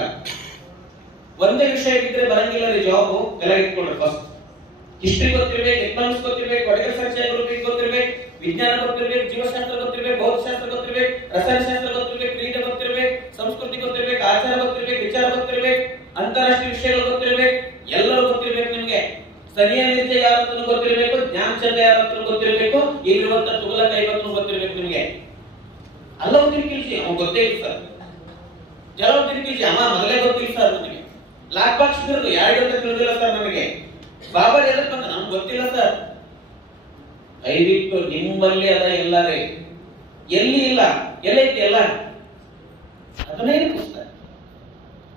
ಒಂದೇ ವಿಷಯ ಬಿದ್ರೆ ಬರಂಗಿಲ್ಲ ರೀ. ಜಾಬ್ ಎಲ್ಲ ಇಟ್ಕೊಳ್ರಿ. ಫಸ್ಟ್ ಹಿಸ್ಟ್ರಿ ಗೊತ್ತಿರ್ಬೇಕು, ಎಕನಾಮಿಕ್ಸ್ ಗೊತ್ತಿರ್ಬೇಕು, ಅಗ್ರಿಕಲ್ಚರ್ ಸೈನ್ಸ್ ಗೊತ್ತಿರ್ಬೇಕು, ವಿಜ್ಞಾನ ಗೊತ್ತಿರ್ಬೇಕು, ಜೀವಶಾಸ್ತ್ರ ಗೊತ್ತಿರ್ಬೇಕು, ಭೌತಶಾಸ್ತ್ರ ಗೊತ್ತಿರ್ಬೇಕು, ರಸಾಯನಶಾಸ್ತ್ರ ಗೊತ್ತಿರ್ಬೇಕು, ಕ್ರೀಡೆ ಗೊತ್ತಿರ್ಬೇಕು, ಸಂಸ್ಕೃತಿ ಗೊತ್ತಿರ್ಬೇಕು, ಆಚಾರ ಗೊತ್ತಿರ್ಬೇಕು, ವಿಚಾರ ಗೊತ್ತಿರ್ಬೇಕು, ಅಂತಾರಾಷ್ಟ್ರೀಯ ವಿಷಯಗಳು ಗೊತ್ತಿರ್ಬೇಕು, ಎಲ್ಲರೂ ಗೊತ್ತಿರ್ಬೇಕು. ನಿಮ್ಗೆ ಸನಿಯ ನಿರ್ಜಯ ಯಾರತ್ತೂ ಗೊತ್ತಿರ್ಬೇಕು, ಜ್ಞಾನಚಂದ್ರ ಯಾರತ್ತೂ ಗೊತ್ತಿರ್ಬೇಕು, ಇಲ್ಲಿರುವಂತ ತುಗಲಕ ಇವತ್ತು ಗೊತ್ತಿರ್ಬೇಕು. ನಿಮ್ಗೆ ಅಲ್ಲವೂ ತಿರುಗಿಲ್ಸಿ ಅವ್ನು ಗೊತ್ತೇ ಇಲ್ಲ ಸರ್. ಕೆಲವು ತಿರುಗಿಲ್ಸಿ ಅಮ್ಮ ಮೊದಲೇ ಗೊತ್ತಿಲ್ಲ ಸರ್. ನನಗೆ ಲಾಕ್ ಬಾಕ್ಸ್ ಬಿರುದು ಯಾರಿಗೆ ಅಂತ ತಿಳಿದಿಲ್ಲ ಸರ್. ನನಗೆ ಬಾಬರ್ ಎದಕ್ ಬಂದ ನಮ್ಗೆ ಗೊತ್ತಿಲ್ಲ ಸರ್. ದಯವಿಟ್ಟು ನಿಮ್ಮಲ್ಲಿ ಅದ ಎಲ್ಲರೇ ಎಲ್ಲಿ ಇಲ್ಲ ಎಲ್ಲೈತಿ ಎಲ್ಲ 15 ಪುಸ್ತಕ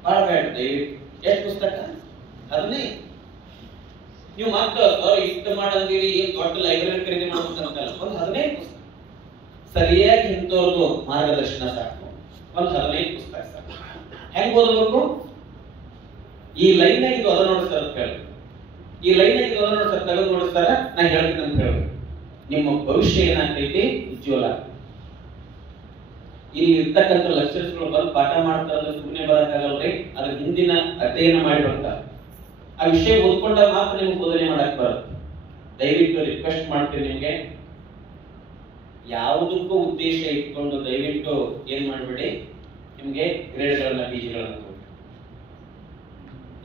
ಬಹಳ ಬೇಡ. ದಯವಿಟ್ಟು ಎಷ್ಟು ಪುಸ್ತಕ? 15. ನೀವು ಮಾತ್ರ ಇಷ್ಟ ಮಾಡಂದಿರಿ ದೊಡ್ಡ ಲೈಬ್ರರಿ ಖರೀದಿ ಮಾಡ್ಬೇಕಂತಲ್ಲ, ಒಂದು 15 ಪುಸ್ತಕ ಸರಿಯಾಗಿ ಇಂಥವ್ರದ್ದು ಮಾರ್ಗದರ್ಶನ ಸಾಕು. ಒಂದು 15 ಪುಸ್ತಕ ಸಾಕು. ಹೆಂಗ್ ಓದಬೇಕು? ಈ ಲೈನ್ ಇದು ಅದ ನೋಡಿ ಸರ್ ಅಂತ ಹೇಳಿ, ಈ ಲೈನ್ ಇದು ಅದ ನೋಡಿ ಸರ್ ತೆಗೆದು ನೋಡಿ ಸರ್ ನಾ ಹೇಳ್ತೀನಿ ಅಂತ ಹೇಳಿ, ನಿಮ್ಮ ಭವಿಷ್ಯ ಏನಾಗ್ತೈತಿ? ಉಜ್ವಲ. ಇಲ್ಲಿ ಇರ್ತಕ್ಕಂಥ ಲೆಕ್ಚರ್ಸ್ಗಳು ಬಂದು ಪಾಠ ಮಾಡ್ತಾರೆ ಸುಮ್ಮನೆ ಬರಕ್ಕಾಗಲ್ರಿ. ಅದ್ರ ಹಿಂದಿನ ಅಧ್ಯಯನ ಮಾಡಿ ಬರ್ತಾರೆ. ಆ ವಿಷಯ ಓದ್ಕೊಂಡಾಗ ಮಾತ್ರ ನಿಮ್ಗೆ ಬೋಧನೆ ಮಾಡಕ್ ಬರುತ್ತೆ. ದಯವಿಟ್ಟು ರಿಕ್ವೆಸ್ಟ್ ಮಾಡ್ತೀನಿ ನಿಮ್ಗೆ, ಯಾವುದಕ್ಕೂ ಉದ್ದೇಶ ಇಟ್ಕೊಂಡು ದಯವಿಟ್ಟು ಏನ್ ಮಾಡ್ಬೇಡಿ. ನಿಮ್ಗೆ ಗ್ರೇಡ್ಗಳನ್ನ ಬೀಜಗಳನ್ನ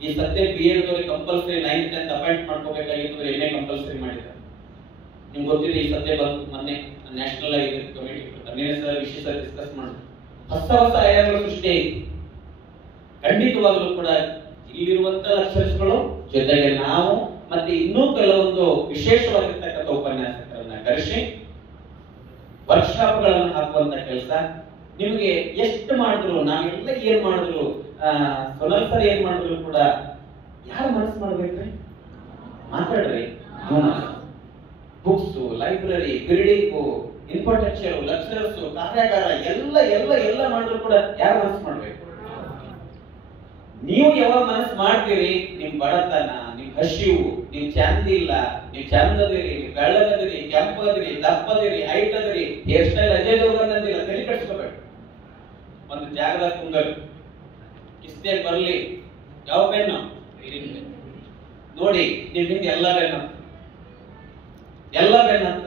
ಈ ಸದ್ಯ BEd compulsory 9th 10th appoint ಮಾಡ್ಕೋಬೇಕಾಗಿತ್ತು. MA ಕಂಪಲ್ಸರಿ ಮಾಡಿದ್ದಾರೆ. ನಿಮ್ಗೆ ಗೊತ್ತಿದೆ, ಈ ಸದ್ಯ ಬಂದು ಮೊನ್ನೆ ನ್ಯಾಷನಲ್ ಕಮಿಟಿ ವಿಷಯ ಡಿಸ್ಕಸ್ ಮಾಡಿ ಹೊಸ ಆಯಾಮಗಳು ಸೃಷ್ಟಿ ಐತಿ. ಖಂಡಿತವಾಗಲೂ ಕೂಡ ಇಲ್ಲಿರುವಂತ ಲೆಕ್ಚರ್ಸ್ಗಳು ಜೊತೆಗೆ ನಾವು ಮತ್ತೆ ಇನ್ನೂ ಕೆಲವೊಂದು ವಿಶೇಷವಾಗಿರ್ತಕ್ಕಂಥ ಉಪನ್ಯಾಸಕರನ್ನ ಕರೆಸಿ ವರ್ಕ್ಶಾಪ್ಗಳನ್ನು ಹಾಕುವಂತ ಕೆಲಸ ನಿಮಗೆ ಎಷ್ಟು ಮಾಡಿದ್ರು, ನಾವೆಲ್ಲ ಏನ್ ಮಾಡಿದ್ರು, ಸೊನಲ್ ಸರ್ ಏನ್ ಮಾಡಿದ್ರು ಕೂಡ ಯಾರು ಮನಸ್ಸು ಮಾಡ್ಬೇಕ್ರಿ? ಮಾತಾಡ್ರಿ. Books, library, building, infrastructure, lecturers, ಕಾರ್ಯಾಗಾರ ಎಲ್ಲ ಎಲ್ಲ ಎಲ್ಲ ಮಾಡಿದ್ರು ಕೂಡ ಯಾರು ಮನಸ್ಸು ಮಾಡ್ಬೇಕು? ನೀವು ಯಾವಾಗ ಮನಸ್ಸು ಮಾಡ್ತೀರಿ, ನಿಮ್ ಬಡತನ, ನಿಮ್ ಹಸಿವು, ನಿಮ್ ಚಂದ ಇಲ್ಲ, ನೀವ್ ಚಂದದಿರಿ, ನೀವ್ ಬೆಳ್ಳಗದಿರಿ, ಕೆಂಪದಿರಿ, ದಪ್ಪದಿರಿ, ಹೈಟ್ ಅದರಿ, ಹೇರ್ ಸ್ಟೈಲ್ ಅಜಯ್ ದೇವಗನ್ ಅಂದಿಲ್ಲ, ತಲೆ ಕಟ್ಸ್ಕೋಬೇಡ. ಒಂದು ಜಾಗದಾಗ ಕುಂದರಿ, ಕಿಸ್ತಿಯಾಗಿ ಬರ್ಲಿ. ಯಾವ ಪೆನ್ನು ನೋಡಿ, ನಿಮ್ ಹಿಂದೆ ಎಲ್ಲ ಬೆನ್ನು, ಎಲ್ಲ ಬೆನ್ನಂತ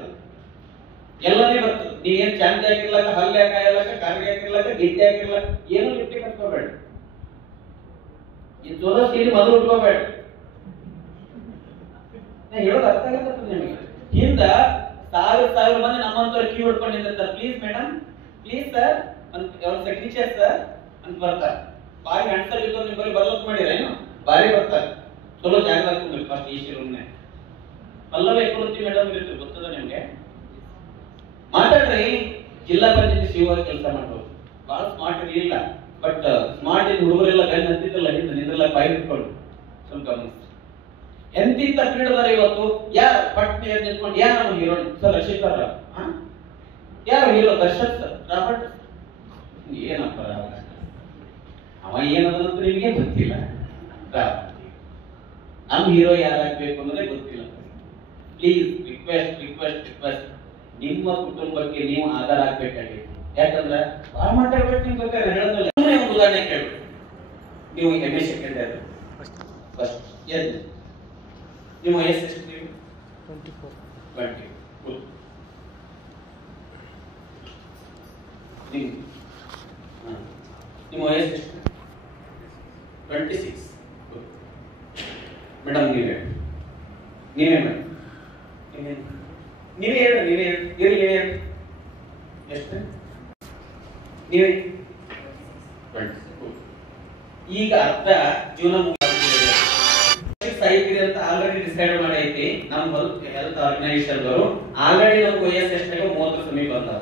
ಎಲ್ಲನೇ ಬರ್ತದೆ. ನೀವೇನ್ ಚಂದ ಹಾಕಿರ್ಲಕ್ಕ, ಹಲ್ಲೆ ಹಾಕಿರ್ಲಕ್ಕ, ಕಾರ್ಗೆ ಹಾಕಿರ್ಲಕ್ಕ, ಗಿಟ್ಟಿ ಹಾಕಿರ್ಲಕ್ಕ, ಏನು ಗಿಟ್ಟಿ ಕಟ್ಕೋಬೇಡ. ಈ ಜೋರ ಸೀರಿ ಮೊದಲು ಉಟ್ಕೋಬೇಡ. ಹೇಳೋದು ಅರ್ಥ ಆಗತ್ತ ನಿಮಗೆ? ಹಿಂದ ಸಾವಿರ ಮಂದಿ ನಮ್ಮಂತವ್ರು ಕ್ಯೂ ಹಿಡ್ಕೊಂಡು ನಿಂತಿರ್ತಾರೆ. ಪ್ಲೀಸ್ ಮೇಡಮ್, ಪ್ಲೀಸ್ ಸರ್ ಅಂತ ಅವ್ರ ಸಿಗ್ನೇಚರ್ ಸರ್ ಅಂತ ಬರ್ತಾರೆ. ಬಾರಿ ಹಣ್ಸಲ್ ಇದ್ದು ನಿಮ್ಮಲ್ಲಿ ಬರ್ಲಕ್ ಮಾಡಿರೇನು? ಬಾರಿ ಬರ್ತಾರೆ. ಚಲೋ ಜಾಗದಾಗ ಕುಂದ್ರಿ ಫಸ್ಟ್ ಈ ರೂಮ್ನೆ. ಪಲ್ಲವ ಎಕ್ಕುತ್ತಿ ಮೇಡಮ್ ಇರುತ್ತೆ, ಗೊತ್ತದ ನಿಮ್ಗೆ? ಮಾತಾಡ್ರಿ. ಜಿಲ್ಲಾ ಪಂಚಾಯತಿ ಸಿಒ ಕೆಲಸ ಮಾಡ್ಬೋದು. ಬಹಳ ಸ್ಮಾರ್ಟ್ ಇರಲಿಲ್ಲ, ಬಟ್ ಸ್ಮಾರ್ಟ್ ಇದ್ದ ಹುಡುಗರೆಲ್ಲ ಗನ್ ಹತ್ತಿದ್ದಲ್ಲ, ಹಿಂದೆ ನಿಂದ್ರೆಲ್ಲ ಬಾಯಿ ಇಟ್ಕೊಂಡು ಸ್ವಲ್ಪ ಗಮನಿಸಿ. ಎಂತಿಂತ ಪೀಡದಾರ ಇವತ್ತು. ಯಾರು ಪಟ್ನಿ ನಿಂತ್ಕೊಂಡು ಯಾರು ನಮ್ಮ ಹೀರೋ ಸರ್? ರಶೀದ್ ಸರ್. ಯಾರು ಹೀರೋ? Darshan sir, Robert. ಏನಪ್ಪ ಅವ ಏನದಂತ ನಿಮಗೆ ಗೊತ್ತಿಲ್ಲ. ನಮ್ಮ ಹೀರೋ ಯಾರಾಗಬೇಕು ಅನ್ನೋದೇ ಗೊತ್ತಿಲ್ಲ. ಪ್ಲೀಸ್ ರಿಕ್ವೆಸ್ಟ್ ನಿಮ್ಮ ಕುಟುಂಬಕ್ಕೆ ನೀವು ಆಧಾರ ಆಗ್ಬೇಕಾಗಿದೆ. ಯಾಕಂದ್ರೆ ಬಹಳ ಮಾತಾಡ್ಬೇಕು. ನಿಮ್ ಬೇಕಾದ್ರೆ ಹೇಳೋದಿಲ್ಲ. ಒಂದು ಉದಾಹರಣೆ ಕೇಳ್ಬೇಕು. ನೀವು MA ಸೆಕೆಂಡ್ ಇಯರ್ ಫಸ್ಟ್ ನೀವು ವಯಸ್ಸು ಎಷ್ಟು? 20. ನಿಮ್ಮ ವಯಸ್ಸು ಎಷ್ಟು? 26. ಮೇಡಮ್ ನೀವೇ ಮೇಡಮ್ ನೀವೇ ಹೇಳಿ ಎಷ್ಟು? ನೀವೇ 26. ಈಗ ಅರ್ಥ ಜೀವನ ಅಂತ ಆಲ್ರೆಡಿ ಡಿಸೈಡ್ ಮಾಡೈತಿ. ನಮ್ಮ ಹೆಲ್ತ್ ಆರ್ಗನೈಸೇಷನ್ ಅವರು ಆಲ್ರೆಡಿ ನಮ್ಮ ವಯಸ್ಸು ಎಷ್ಟಾಗ 30 ಸಮೀಪ ಬಂದಾವ.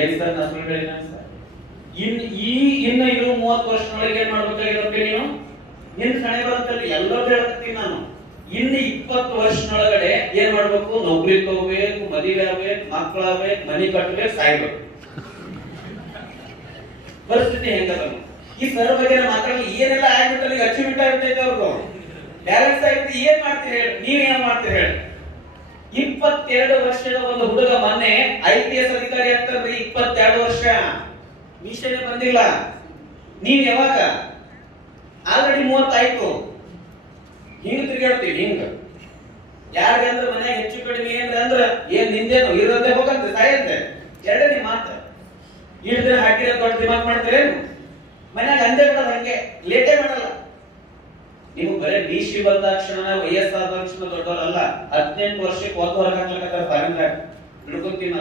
ಏನ್ ಸರ್ ನಾ ಸುಳ್ಳು ಹೇಳಿನ ಸರ್? ಇನ್ನು ಇದು 30 ವರ್ಷದೊಳಗೆ ಏನ್ ಮಾಡ್ಬೇಕಾಗಿರುತ್ತೆ ನೀವು? ನಿನ್ ಸಣೆ ಬರುತ್ತಲ್ಲ ಎಲ್ಲರೂ ಹೇಳ್ತೀನಿ ನಾನು. ಇನ್ನು 20 ವರ್ಷದೊಳಗಡೆ ಏನ್ ಮಾಡ್ಬೇಕು? ನೌಕರಿ ತಗೋಬೇಕು, ಮದುವೆ ಆಗ್ಬೇಕು, ಮಕ್ಕಳಾಗ್ಬೇಕು, ಮನೆ ಕಟ್ಟಬೇಕು, ಸಾಯ್ಬೇಕು. ಪರಿಸ್ಥಿತಿ ಹೆಂಗದ? ಈ ಸರ್ ಬಗ್ಗೆ ಮಾತಾಡಲಿ ಏನೆಲ್ಲ ಆಗ್ಬಿಟ್ಟಲ್ಲಿ ಅಚೀವ್ಮೆಂಟ್ ಆಗ್ಬಿಟ್ಟೈತೆ ಅವ್ರದ್ದು, ಬ್ಯಾಲೆನ್ಸ್ ಆಗಿರುತ್ತೆ. ಏನ್ ಮಾಡ್ತೀರಿ ಹೇಳಿ? ನೀವೇನ್ ಮಾಡ್ತೀರಿ ಹೇಳಿ? 22 ವರ್ಷದ ಒಂದು ಹುಡುಗ ಮೊನ್ನೆ IPS ಅಧಿಕಾರಿ ಆಗ್ತಾರ್ರಿ. 22 ವರ್ಷ ಮೀಸೆನೆ ಬಂದಿಲ್ಲ. ನೀವ್ ಯಾವಾಗ? ಆಲ್ರೆಡಿ 30 ಆಯ್ತು. ಹಿಂಗ್ ತಿರ್ಗಾಡ್ತೀವಿ ಹಿಂಗ. ಯಾರಿಗೆ ಅಂದ್ರೆ ಮನೆಯಾಗ ಹೆಚ್ಚು ಕಡಿಮೆ ಅಂದ್ರೆ ಏನ್ ನಿಂದೇನು ಇರೋದೇ ಹೋಗಂತೆ ಸಾಯಂತೆ. ಎರಡನೇ ಮಾತು ಇಷ್ಟು ದಿನ ಹಾಕಿರೋ ದೊಡ್ಡ ದಿಮಾಕ್ ಮಾಡ್ತೀರೇನು? ಮನ್ಯಾಗ ಅಂದೇ ಬಿಡೋದು ಹಂಗೆ, ಲೇಟೇ ಮಾಡಲ್ಲ. ನೀವು ಬರೀ BC ಬಂದ ತಕ್ಷಣ ವಯಸ್ಸಾದ ತಕ್ಷಣ ದೊಡ್ಡವರಲ್ಲ. 18 ವರ್ಷಕ್ಕೆ ಒಂದು ಹೊರಗೆ ಹಾಕ್ಲಕ್ಕ ಫಾರಿನ್ ಹಿಡ್ಕೊಂತೀವಿ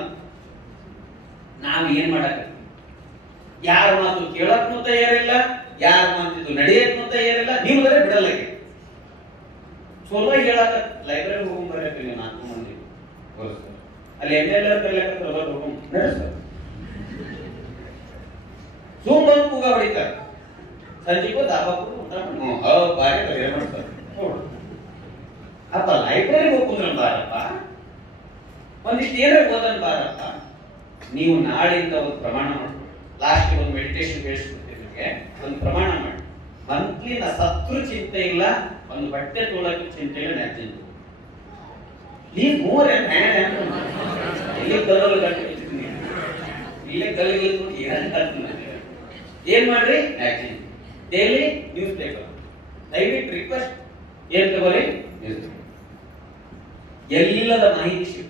ನಾವು ಏನ್ ಮಾಡಕ? ಯಾರ ಮಾತು ಕೇಳಕ್ನು ತಯಾರಿಲ್ಲ, ಯಾರ ಮಾತಿದ್ದು ನಡೆಯಕ್ನು ತಯಾರಿಲ್ಲ. ನೀವು ಬರೀ ಬಿಡಲ್ಲ. ಸೋಲ್ವಾಗಿ ಹೇಳಕ ಲೈಬ್ರರಿ ಹೋಗಿ ಬರಕ್ಕೆ ನೀವು 4 ಮಂದಿ ಅಲ್ಲಿ MLA ಕರ್ಲಕ್ಕ ಹೋಗಿ ನಡೆಸ್ತಾರೆ. ಜೂಮ್ ಬಂದು ಕೂಗ ಹೊಡಿತಾರೆ. ಸಂಜೆಗೂ ದಾಬಾಕು ಬಾರಿ ಕಲಿಯ ಮಾಡ್ತಾರೆ. ಅಪ್ಪ ಲೈಬ್ರರಿ ಹೋಗ್ಕೊಂಡ್ರ ಬಾರಪ್ಪ, ಒಂದಿಷ್ಟು ಏನಾರ ಓದನ್ ಬಾರಪ್ಪ. ನೀವು ನಾಳೆಯಿಂದ ಒಂದು ಪ್ರಮಾಣ ಮಾಡಿ, ಲಾಸ್ಟ್ ಒಂದು ಮೆಡಿಟೇಷನ್ ಹೇಳಿಸ್ಬಿಡ್ತೀನಿ ನಿಮಗೆ. ಒಂದು ಪ್ರಮಾಣ ಮಾಡಿ, ಮಂತ್ಲಿ ನಾ ಸತ್ರು ಚಿಂತೆ ಇಲ್ಲ, ಒಂದು ಬಟ್ಟೆ ತೊಳಕ್ಕೆ ಚಿಂತೆ ಇಲ್ಲ, ನೆಚ್ಚಿಂತ ನೀವು ಮೂರೇ ಇಲ್ಲಿ ಕಲ್ಲಲ್ಲಿ ಕಟ್ಟಿರ್ತೀನಿ, ಇಲ್ಲೇ ಕಲ್ಲಿಗೆ ಏನ್ ಮಾಡ್ರಿ? Magazine, daily news paper. ದಯವಿಟ್ಟು ರಿಕ್ವೆಸ್ಟ್ ಏನ್ ತಗೋರಿ? News paper. ಎಲ್ಲದ ಮಾಹಿತಿ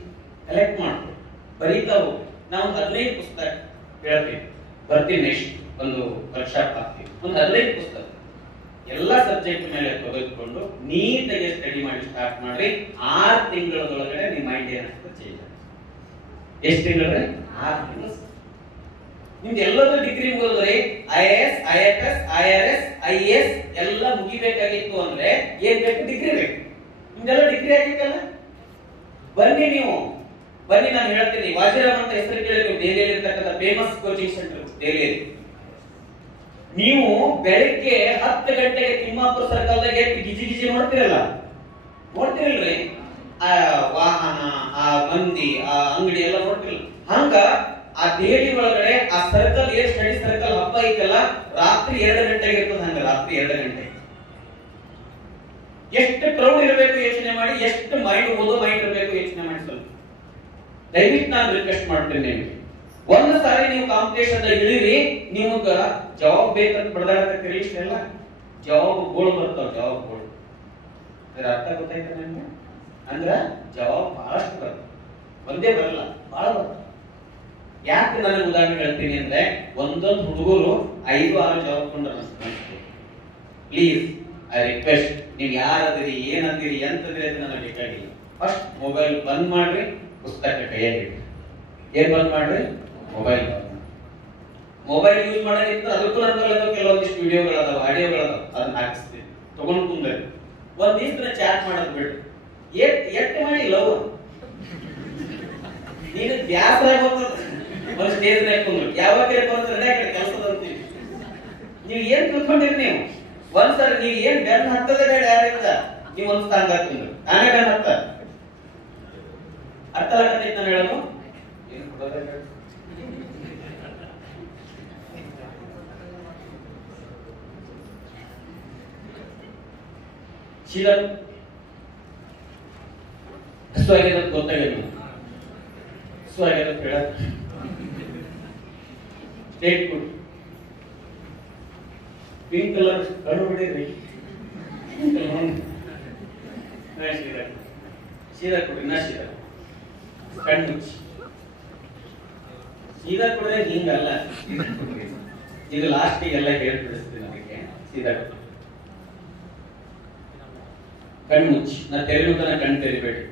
ಕಲೆಕ್ಟ್ ಮಾಡ್ತೀವಿ, ಬರೀತಾ ಹೋಗಿ. ನಾವು 15 ಪುಸ್ತಕ ಹೇಳ್ತೀವಿ, ಬರ್ತೀವಿ. ನೆಕ್ಸ್ಟ್ ಒಂದು ವರ್ಕ್ಶಾಪ್ ಹಾಕ್ತೀವಿ, ಒಂದು 15 ಪುಸ್ತಕ ಎಲ್ಲಾ ಸಬ್ಜೆಕ್ಟ್ ಮೇಲೆ ತೆಗೆದುಕೊಂಡು ನೀಟಾಗಿ ಸ್ಟಡಿ ಮಾಡಿ ಸ್ಟಾರ್ಟ್ ಮಾಡ್ರಿ. 6 ತಿಂಗಳೊಳಗಡೆ ನಿಮ್ಮ ಮೈಂಡ್ ಏನಾಗ್ತದೆ ಚೇಂಜ್ ಆಗುತ್ತೆ. ಎಷ್ಟು ತಿಂಗಳು? 6 ತಿಂಗಳು. ನಿಮ್ದು ಎಲ್ಲದೂ degree ಮುಗಿದ್ರೆ IAS, IFS, IRS, IAS ಎಲ್ಲ ಮುಗಿಬೇಕಾಗಿತ್ತು ಅಂದ್ರೆ ಏನ್ ಬೇಕು? ಡಿಗ್ರಿ ಬೇಕು. ನಿಮ್ದೆಲ್ಲ ಡಿಗ್ರಿ ಆಗಿತ್ತಲ್ಲ. ಬನ್ನಿ ನೀವು, ಬನ್ನಿ ನಾನು ಹೇಳ್ತೀನಿ. ವಾಜಿರಾಮ್ ಅಂತ ಹೆಸರು ಕೇಳಿದ್ರು, ದೆಹಲಿಯಲ್ಲಿ ಇರ್ತಕ್ಕಂಥ ಫೇಮಸ್ ಕೋಚಿಂಗ್ ಸೆಂಟರ್ ದೆಹಲಿಯಲ್ಲಿ. ನೀವು ಬೆಳಿಗ್ಗೆ 10 ಗಂಟೆಗೆ ತಿಮ್ಮಾಪುರ ಸರ್ಕಲ್ದಾಗ ಗಿಜಿ ಗಿಜಿ ನೋಡ್ತಿರಲ್ಲ, ನೋಡ್ತಿರಲ್ರಿ? ಆ ವಾಹನ, ಆ ಮಂದಿ, ಆ ಅಂಗಡಿ ಎಲ್ಲ ನೋಡ್ತಿರಲ್ಲ. ಹಂಗ ಆ ದೆಹಲಿ ಒಳಗಡೆ ಆ ಸರ್ಕಲ್ ಏನ್ ಸ್ಟಡಿ ಸರ್ಕಲ್ ಹಬ್ಬ ಐತಲ್ಲ, ರಾತ್ರಿ 2 ಗಂಟೆಗೆ ಇರ್ತದೆ. ಹಂಗ ರಾತ್ರಿ 2 ಗಂಟೆ ಎಷ್ಟು ಕ್ರೌಡ್ ಇರಬೇಕು ಯೋಚನೆ ಮಾಡಿ, ಎಷ್ಟು ಮೈಂಡ್ ಓದೋ ಮೈಂಡ್ ಇರಬೇಕು ಯೋಚನೆ ಮಾಡಿ. ಸ್ವಲ್ಪ ದಯವಿಟ್ಟು ನಾನು ರಿಕ್ವೆಸ್ಟ್ ಮಾಡ್ತೀನಿ ನಿಮಗೆ, ಒಂದು ಸಾರಿ ನೀವು ಕಾಂಪಿಟೇಷನ್ ಇಳಿರಿ, ನಿಮಗ ಜವಾಬ್ ಬೇಕಂತ ಬಡದಾಡಕತ್ತೀರಿ. ಇಷ್ಟೆಲ್ಲ ಜವಾಬ್ಗಳು ಬರ್ತಾವ, ಜವಾಬ್ಗಳು. ಅದ್ರ ಅರ್ಥ ಗೊತ್ತಾಯ್ತ ನಿಮ್ಗೆ? ಅಂದ್ರ ಜವಾಬ್ ಬಹಳಷ್ಟು ಬರ್ತದೆ, ಒಂದೇ ಬರಲ್ಲ, ಬಹಳ ಬರ್ತದೆ. ಯಾಕೆ ನನಗೆ ಉದಾಹರಣೆ ಹೇಳ್ತೀನಿ ಅಂದ್ರೆ, ಒಂದೊಂದು ಹುಡುಗರು 5-6 ಜವಾಬ್ ಕೊಂಡ್ರ. ಪ್ಲೀಸ್ ಐ ರಿಕ್ವೆಸ್ಟ್, ನೀವು ಯಾರದಿರಿ, ಏನಂದಿರಿ, ಎಂತದಿರಿ ಅಂತ ನನಗೆ ಬೇಕಾಗಿಲ್ಲ. ಫಸ್ಟ್ ಮೊಬೈಲ್ ಬಂದ್ ಮಾಡ್ರಿ, ಪುಸ್ತಕ ಕೈಯಾಗಿಡ್ರಿ. ಏನ್ ಬಂದ್ ಮಾಡ್ರಿ? ಮೊಬೈಲ್. ಮೊಬೈಲ್ ಯೂಸ್ ಮಾಡೋದ್ರಿಂದ ಅದಕ್ಕೂ ನನ್ನ ಕೆಲವೊಂದಿಷ್ಟು ವಿಡಿಯೋಗಳದಾವ, ಆಡಿಯೋಗಳದಾವ, ಅದನ್ನ ಹಾಕಿಸ್ತೀನಿ. ತಗೊಂಡ್ ಕುಂದ್ರೆ ಒಂದ್ ದಿವಸ ಚಾಟ್ ಮಾಡೋದು ಬಿಡ್ರಿ. ಎಟ್ಟು ಮಾಡಿ ಲವ್ ನೀನು ಬ್ಯಾಸರ ಒಂದು ಸ್ಟೇಜ್ ಹಾಕೊಂಡು ಯಾವಾಗ ಕೆಲಸದ ಅಂತೀವಿ. ನೀವು ಏನ್ ತಿಳ್ಕೊಂಡಿರಿ? ನೀವು ಒಂದ್ಸರಿ ನೀವು ಏನ್ ಬೆನ್ ಹತ್ತದ ಯಾರಿಂದ ನೀವು ಒಂದ್ ಸ್ಥಾನ ಹಾಕೊಂಡ್ರಿ, ನಾನೇ ಬೆನ್ ಹತ್ತ ಅರ್ಥ ಆಗತೈತಿ ನಾನು ಹೇಳೋದು. ಶೀಲ ಹಸುವಾಗಿದೆ ಗೊತ್ತಾಗಿಲ್ಲ, ಹಸುವಾಗಿದೆ ಹೇಳ ಸ್ಟೇಟ್ ಫುಡ್ ಪಿಂಕ್ ಕಲರ್ ಕಣ್ಣು ಬಿಡಿರಿ. ಸೀದಾ ಕೊಡಿ, ಇನ್ನ ಸೀದಾ ಕಣ್ಣು ಮುಚ್ಚಿ. ಸೀದಾ ಕೊಡ್ರೆ ಹಿಂಗಲ್ಲ, ಇದು ಲಾಸ್ಟಿಗೆಲ್ಲ ಹೇಳ್ಬಿಡಿಸ್ತೀನಿ ಅದಕ್ಕೆ. ಸೀದಾ ಕೊಡಿ, ಕಣ್ಣು ಮುಚ್ಚಿ. ನಾ ತೆರೆಯುವುದನ್ನ ಕಣ್ಣು ತೆರಿಬೇಡಿ.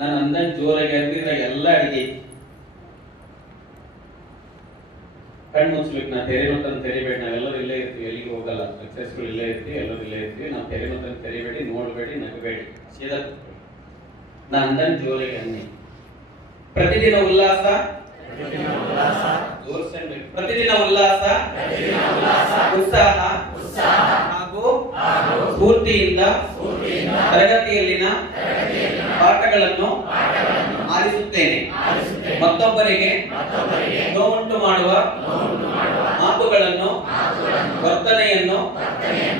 ನಾನು ಅಂದಂಗೆ ಜೋರಾಗಿ ಅಂದಿದ್ದಾಗ ಎಲ್ಲ ಅಡಿಗೆ ಕಣ್ಣು ಮುಚ್ಚಬೇಕು. ನಾ ತೆರೆಯುವಂತಂದು ತೆರಿಬೇಡಿ. ನಾವೆಲ್ಲರೂ ಇಲ್ಲೇ ಇರ್ತೀವಿ, ಎಲ್ಲಿಗೆ ಹೋಗಲ್ಲ. ಸಕ್ಸಸ್ಫುಲ್ ಇಲ್ಲೇ ಇರ್ತೀವಿ, ಎಲ್ಲರೂ ಇಲ್ಲೇ ಇರ್ತೀವಿ. ನಾವು ತೆರೆಯುವಂತಂದು ತೆರಿಬೇಡಿ, ನೋಡ್ಬೇಡಿ, ನಗಬೇಡಿ. ಸೀದಾ ನಾ ಅಂದಂಗೆ ಜೋರಾಗಿ ಅನ್ನಿ. ಪ್ರತಿದಿನ ಉಲ್ಲಾಸ, ಪ್ರತಿದಿನ ಉಲ್ಲಾಸ, ಉತ್ಸಾಹ ಹಾಗೂ ಸ್ಫೂರ್ತಿಯಿಂದ ತರಗತಿಯಲ್ಲಿನ ಪಾಠಗಳನ್ನು ಆಲಿಸುತ್ತೇನೆ. ಮತ್ತೊಬ್ಬರಿಗೆ ನೋವುಂಟು ಮಾಡುವ ಮಾತುಗಳನ್ನು, ವರ್ತನೆಯನ್ನು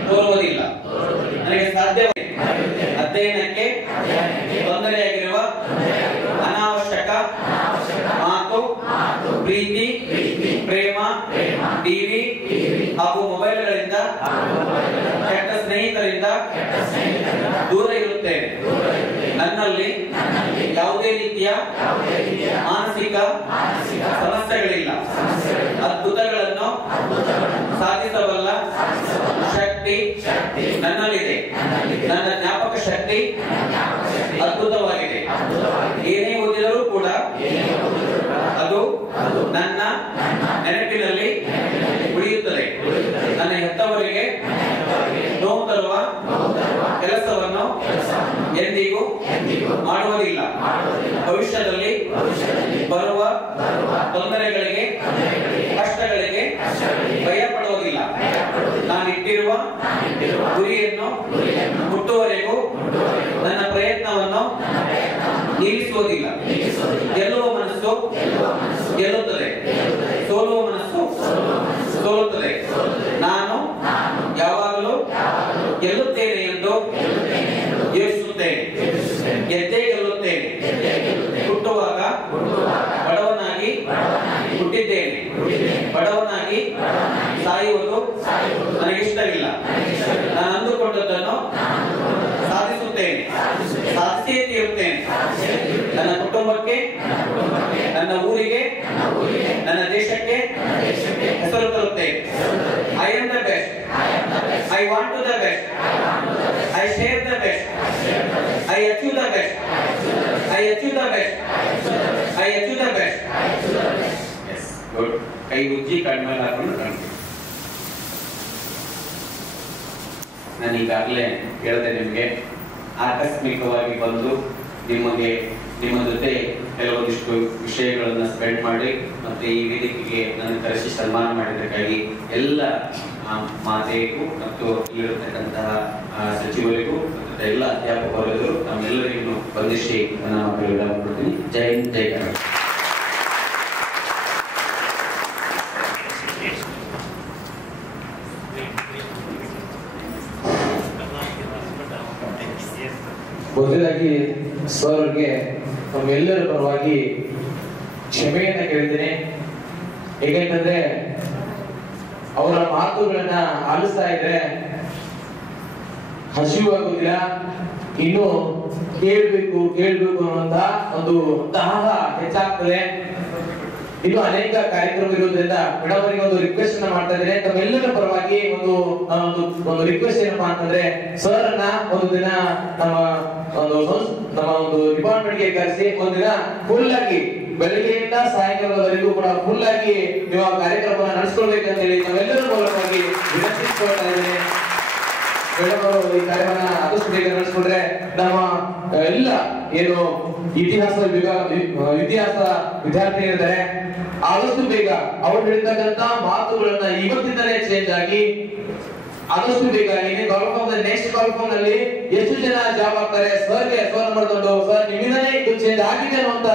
ತೋರುವುದಿಲ್ಲ. ನನಗೆ ಸಾಧ್ಯವೇ ಅಧ್ಯಯನಕ್ಕೆ ತೊಂದರೆಯಾಗಿರುವ ಅನಾವಶ್ಯಕ ಮಾತು, ಪ್ರೀತಿ, ಪ್ರೇಮ, ಟಿವಿ ಹಾಗೂ ಮೊಬೈಲ್ಗಳಿಂದ, ಕೆಟ್ಟ ಸ್ನೇಹಿತರಿಂದ ದೂರ ಇರುತ್ತೇನೆ. ನನ್ನಲ್ಲಿ ಯಾವುದೇ ರೀತಿಯ ಮಾನಸಿಕ ಸಮಸ್ಯೆಗಳಿಲ್ಲ. ಅದ್ಭುತಗಳನ್ನು ಸಾಧಿಸಬಲ್ಲ ಶಕ್ತಿ ನನ್ನಲ್ಲಿದೆ. ನನ್ನ ಜ್ಞಾಪಕ ಶಕ್ತಿ ಅದ್ಭುತವಾಗಿದೆ. ಏನೇ ಓದಿದರೂ ಕೂಡ ಅದು ನನ್ನ ನೆನಪಿನಲ್ಲಿ ಉಳಿಯುತ್ತದೆ. ನನ್ನ ಹೆತ್ತವರಿಗೆ ನೋವು ತರುವ ಕೆಲಸವನ್ನು ಎಂದಿಗೂ ಮಾಡುವುದಿಲ್ಲ. ಭವಿಷ್ಯದಲ್ಲಿ ಬರುವ ತೊಂದರೆಗಳಿಗೆ, ಕಷ್ಟಗಳಿಗೆ ಭಯ ಪಡುವುದಿಲ್ಲ. ನಾನಿಟ್ಟಿರುವ ಗುರಿಯನ್ನು ಮುಟ್ಟುವವರೆಗೂ ನನ್ನ ಪ್ರಯತ್ನವನ್ನು ನಿಲ್ಲಿಸುವುದಿಲ್ಲ. ಗೆಲ್ಲುವ ಮನಸ್ಸು ಗೆಲ್ಲುತ್ತದೆ, ಸೋಲುವ ಮನಸ್ಸು ಸೋಲುತ್ತದೆ. ನಾನು ಯಾವಾಗಲೂ ಗೆಲ್ಲುತ್ತೇನೆ ಎಂದು ಯೋಚಿಸುತ್ತೇನೆ. ಗೆದ್ದೇ ಗೆಲ್ಲುತ್ತೇನೆ. ಹುಟ್ಟುವಾಗ ಬಡವನಾಗಿ ಹುಟ್ಟಿದ್ದೇನೆ. ಬಡವನಾಗಿ ಸಾಯುವುದು ನನಗಿಷ್ಟವಿಲ್ಲ. ನಾನು ಅಂದುಕೊಂಡದ್ದನ್ನು ಸಾಧಿಸುತ್ತೇನೆ, ಸಾಧಿಸಿಯೇ ತೀರುತ್ತೇನೆ. ನನ್ನ ಕುಟುಂಬಕ್ಕೆ, ನನ್ನ ಊರಿಗೆ, ನನ್ನ ದೇಶಕ್ಕೆ ಹೆಸರು ತರುತ್ತೇನೆ. I am the best. I want to the best. I share the best. I achieve the best. I achieve the best. I achieve the best. Yes, good. ಕೈ ಉಜ್ಜಿ ಕಣ್ಮೇಲೆ ಹಾಕೊಂಡು ಕಾಣ್ತೀವಿ. ನಾನು ಈಗಾಗಲೇ ಹೇಳಿದೆ ನಿಮಗೆ, ಆಕಸ್ಮಿಕವಾಗಿ ಬಂದು ನಿಮ್ಮ ಜೊತೆ ಕೆಲವೊಂದಿಷ್ಟು ವಿಷಯಗಳನ್ನ ಸ್ಪೆಂಡ್ ಮಾಡಿ ಮತ್ತೆ ಈ ವೇದಿಕೆಗೆ ನನ್ನ ಕರೆಸಿ ಸನ್ಮಾನ ಮಾಡಿದ್ದಕ್ಕಾಗಿ ಎಲ್ಲ ಮಾತೆಗೂ ಮತ್ತು ಇಲ್ಲಿರತಕ್ಕಂತಹ ಸಚಿವರಿಗೂ ಮತ್ತು ಎಲ್ಲ ಅಧ್ಯಾಪಕ ವರ್ಗರು ನಮ್ಮೆಲ್ಲರಿಗೂ ಬಂದಿಸಿ ನನ್ನ ಮಾತುಗಳು ಹೇಳ್ಕೊಡ್ತೀನಿ. ಜೈ ಹಿಂದ್, ಜೈ ಕನ್ನಡ. ಮೊದಲಾಗಿ ಸರ್ಗೆ ನಮ್ಮೆಲ್ಲರ ಪರವಾಗಿ ಕ್ಷಮೆಯನ್ನ ಕೇಳ್ತೀನಿ. ಹೇಗೆಂತಂದ್ರೆ ಅವರ ಮಾತುಗಳನ್ನ ಆಲಿಸ್ತಾ ಇದ್ರೆ ಹಸಿವಾಗುದಿಲ್ಲ, ಇನ್ನು ಕೇಳ್ಬೇಕು ಅನ್ನುವಂತ ಒಂದು ದಾಹ ಹೆಚ್ಚಾಗ್ತದೆ. ಇನ್ನು ಅನೇಕ ಕಾರ್ಯಕ್ರಮ ಇರುವುದರಿಂದ ಮೇಡಮ್ ಅವರಿಗೆ ಒಂದು ರಿಕ್ವೆಸ್ಟ್ ಅನ್ನ ಮಾಡ್ತಾ ಇದ್ದೇನೆ. ತಮ್ಮೆಲ್ಲರ ಪರವಾಗಿ ಒಂದು ರಿಕ್ವೆಸ್ಟ್ ಏನಪ್ಪಾ ಅಂತಂದ್ರೆ, ಸರ್ ಅನ್ನ ಒಂದು ದಿನ ನಮ್ಮ ಒಂದು ಡಿಪಾರ್ಟ್ಮೆಂಟ್ ಗೆ ಕರೆಸಿ ಒಂದಿನ ಫುಲ್ ಆಗಿ ಬೆಳಗ್ಗೆಯಿಂದ ಸಾಯಂಕಾಲದವರೆಗೂ ಕೂಡ ಫುಲ್ ಆಗಿ ನೀವು ಆ ಕಾರ್ಯಕ್ರಮವನ್ನು ನಡೆಸ್ಕೊಳ್ಬೇಕಂತ ಹೇಳಿ ನಾವೆಲ್ಲರ ಮೂಲಕವಾಗಿ ವಿನಂತಿಸ್ಕೊಳ್ತಾ ಇದ್ದೇನೆ. ಮೇಡಮ್ ಅವರು ಈ ಕಾರ್ಯವನ್ನ ಆದಷ್ಟು ಬೇಗ ನಡೆಸ್ಕೊಂಡ್ರೆ ನಮ್ಮ ಎಲ್ಲ ಏನು ಇತಿಹಾಸ ವಿದ್ಯಾರ್ಥಿಗಳಿದ್ದಾರೆ ಆದಷ್ಟು ಬೇಗ ಅವ್ರು ಹೇಳಿರ್ತಕ್ಕಂತ ಮಾತುಗಳನ್ನ ಇವತ್ತಿಂದಲೇ ಚೇಂಜ್ ಆಗಿ ಆದಷ್ಟು ಬೇಗ ನೆಕ್ಸ್ಟ್ ಕಾಲ್ಫಾರ್ಮ್ ನಲ್ಲಿ ಎಷ್ಟು ಜನ ಜಾಬ್ ಆಗ್ತಾರೆ, ಸರ್ಗೆ ಫೋನ್ ಮಾಡಿಕೊಂಡು ಸರ್ ನಿಮ್ಮಿಂದಲೇ ಇದು ಚೇಂಜ್ ಆಗಿದೆ ಅನ್ನುವಂತ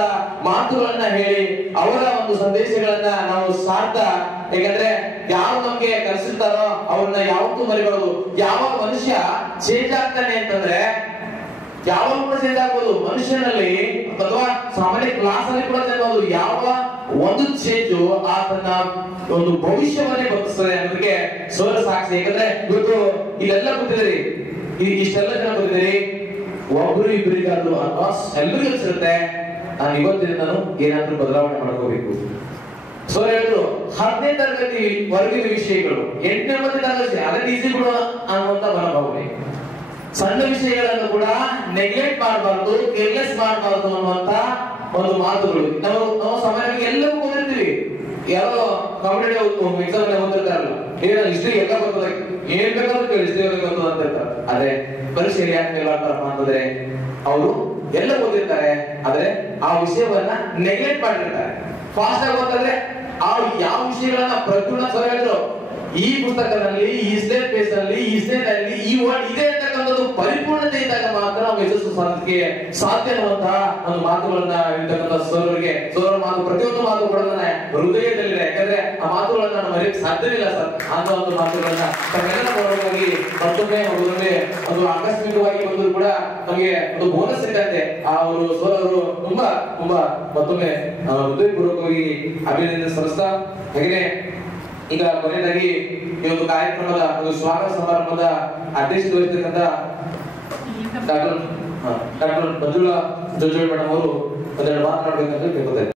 ಮಾತುಗಳನ್ನ ಹೇಳಿ ಅವರ ಒಂದು ಸಂದೇಶಗಳನ್ನ ನಾವು ಸಾರ್ತಾ, ಯಾಕಂದ್ರೆ ಯಾರು ನಮ್ಗೆ ಕಲಿಸಿರ್ತಾರೋ ಅವ್ರನ್ನ ಯಾವತ್ತೂ ಮರಿಬಾರದು. ಯಾವ ಮನುಷ್ಯ ಚೇಂಜ್ ಆಗ್ತಾನೆ ಅಂತಂದ್ರೆ ಯಾವಾಗ ಕೂಡ ಚೇಂಜ್ ಆಗ್ಬೋದು ಮನುಷ್ಯನಲ್ಲಿ, ಅಥವಾ ಸಾಮಾನ್ಯ ಕ್ಲಾಸ್ ಅಲ್ಲಿ ಕೂಡ ಚೇಂಜ್ ಆಗ್ಬೋದು. ಯಾವ ಒಂದು ಚೇಂಜು ಆತನ ಒಂದು ಭವಿಷ್ಯವನ್ನೇ ಬದಲಿಸ್ತದೆ ಅನ್ನೋದಕ್ಕೆ ಸೋಲ ಸಾಕ್ಷಿ. ಯಾಕಂದ್ರೆ ಇವತ್ತು ಇದೆಲ್ಲ ಗೊತ್ತಿದ್ದೀರಿ, ಇಷ್ಟೆಲ್ಲ ಜನ ಗೊತ್ತಿದ್ದೀರಿ, ಒಬ್ರು ಇಬ್ಬರಿಗಾದ್ರು ಅಥವಾ ಎಲ್ಲರಿಗೂ ಅನ್ಸಿರುತ್ತೆ ನಾನು ಇವತ್ತಿನ ನಾನು ಏನಾದ್ರೂ ಬದಲಾವಣೆ ಮಾಡ್ಕೋಬೇಕು. ಸೊ ಹೇಳಿದ್ರು 10ನೇ ತರಗತಿ ವರ್ಗದ ವಿಷಯಗಳು 8ನೇ 9ನೇ ತರಗತಿ ಅದನ್ನ ಈಸಿ ಬಿಡುವ ಅನ್ನುವಂತ ಮನೋಭಾವನೆ. ಸಣ್ಣ ವಿಷಯಗಳನ್ನು ಕೂಡ ನೆಗ್ಲೆಕ್ಟ್ ಮಾಡಬಾರ್ದು, ಕೇರ್ಲೆಸ್ ಮಾಡಬಾರ್ದು ಅನ್ನುವಂತ ಒಂದು ಮಾತುಗಳು. ನಾವು ಸಾಮಾನ್ಯವಾಗಿ ಎಲ್ಲವೂ ಓದಿರ್ತೀವಿ, ಯಾರೋ ಕಾಂಪಿಟೇಟಿವ್ ಎಕ್ಸಾಮ್ ಓದಿರ್ತಾರಲ್ಲ, ಹಿಸ್ಟ್ರಿ ಎಲ್ಲ ಬರ್ತದೆ, ಏನ್ ಬೇಕಾದ್ರೂ ಕೇಳಿ ಹಿಸ್ಟ್ರಿ ಬರ್ತದೆ ಅಂತ ಇರ್ತಾರೆ. ಆದ್ರೆ ಪರೀಕ್ಷೆಯಲ್ಲಿ ಯಾಕೆ ಫೇಲ್ ಆಗ್ತಾರಪ್ಪ ಅಂತಂದ್ರೆ ಅವರು ಎಲ್ಲ ಓದಿರ್ತಾರೆ, ಆದ್ರೆ ಆ ವಿಷಯವನ್ನ ನೆಗ್ಲೆಕ್ಟ್ ಮಾಡಿರ್ತಾರೆ. ಫಾಸ್ಟ್ ಆಗಿ ಓದ್ತಾರೆ, ಆ ಯಾವ ವಿಷಯಗಳನ್ನ ಪ್ರತಿಯೊಂದು ಸರ್ ಹೇಳಿದ್ರು, ಈ ಪುಸ್ತಕದಲ್ಲಿ ಇಷ್ಟೇ ಪೇಜ್ ಅಲ್ಲಿ ಇಷ್ಟೇ ಅಲ್ಲಿ ಈ ವರ್ಡ್ ಇದೆ ಅಂತಕ್ಕಂಥದ್ದು ಪರಿಪೂರ್ಣತೆ ಇದ್ದಾಗ ಮಾತ್ರ ನಾವು ಯಶಸ್ಸು ಸಾಧಿಸಲಿಕ್ಕೆ ಸಾಧ್ಯ ಅನ್ನುವಂತಹ ಒಂದು ಮಾತುಗಳನ್ನ ಇರ್ತಕ್ಕಂಥ ಸೋರರಿಗೆ ಸೋರ ಮಾತು ಪ್ರತಿಯೊಂದು ಮಾತು ಕೂಡ ನನ್ನ ಹೃದಯದಲ್ಲಿದೆ. ಯಾಕಂದ್ರೆ ಆ ಮಾತುಗಳನ್ನ ನಾವು ಮರೆಯಕ್ಕೆ ಸಾಧ್ಯವಿಲ್ಲ ಸರ್. ಅಂತ ಒಂದು ಮಾತುಗಳನ್ನ ತಮ್ಮೆಲ್ಲ ಗೌರವವಾಗಿ ಮತ್ತೊಮ್ಮೆ ಒಂದು ಆಕಸ್ಮಿಕವಾಗಿ ಬಂದರೂ ಕೂಡ ನಮಗೆ ಒಂದು ಬೋನಸ್ ಸಿಕ್ಕಂತೆ ಆ ಅವರು ಸೋರರು ತುಂಬಾ ತುಂಬಾ ಮತ್ತೊಮ್ಮೆ ಹೃದಯಪೂರ್ವಕವಾಗಿ ಅಭಿನಂದನೆ ಸಲ್ಲಿಸ್ತಾ, ಹಾಗೆ ಈಗ ಕೊನೆಯದಾಗಿ ಈ ಒಂದು ಕಾರ್ಯಕ್ರಮದ ಒಂದು ಸ್ವಾಗತ ಸಮಾರಂಭದ ಅಧ್ಯಕ್ಷತೆ ವಹಿಸತಕ್ಕಂತ ಡಾಕ್ಟರ್ ಮಂಜುಳಾ ಜೋಜೋಳ್ ಮೇಡಮ್ ಅವರು ಒಂದೆರಡು ಮಾತನಾಡಬೇಕಂತ ಕೇಳ್ಕೊತಾರೆ.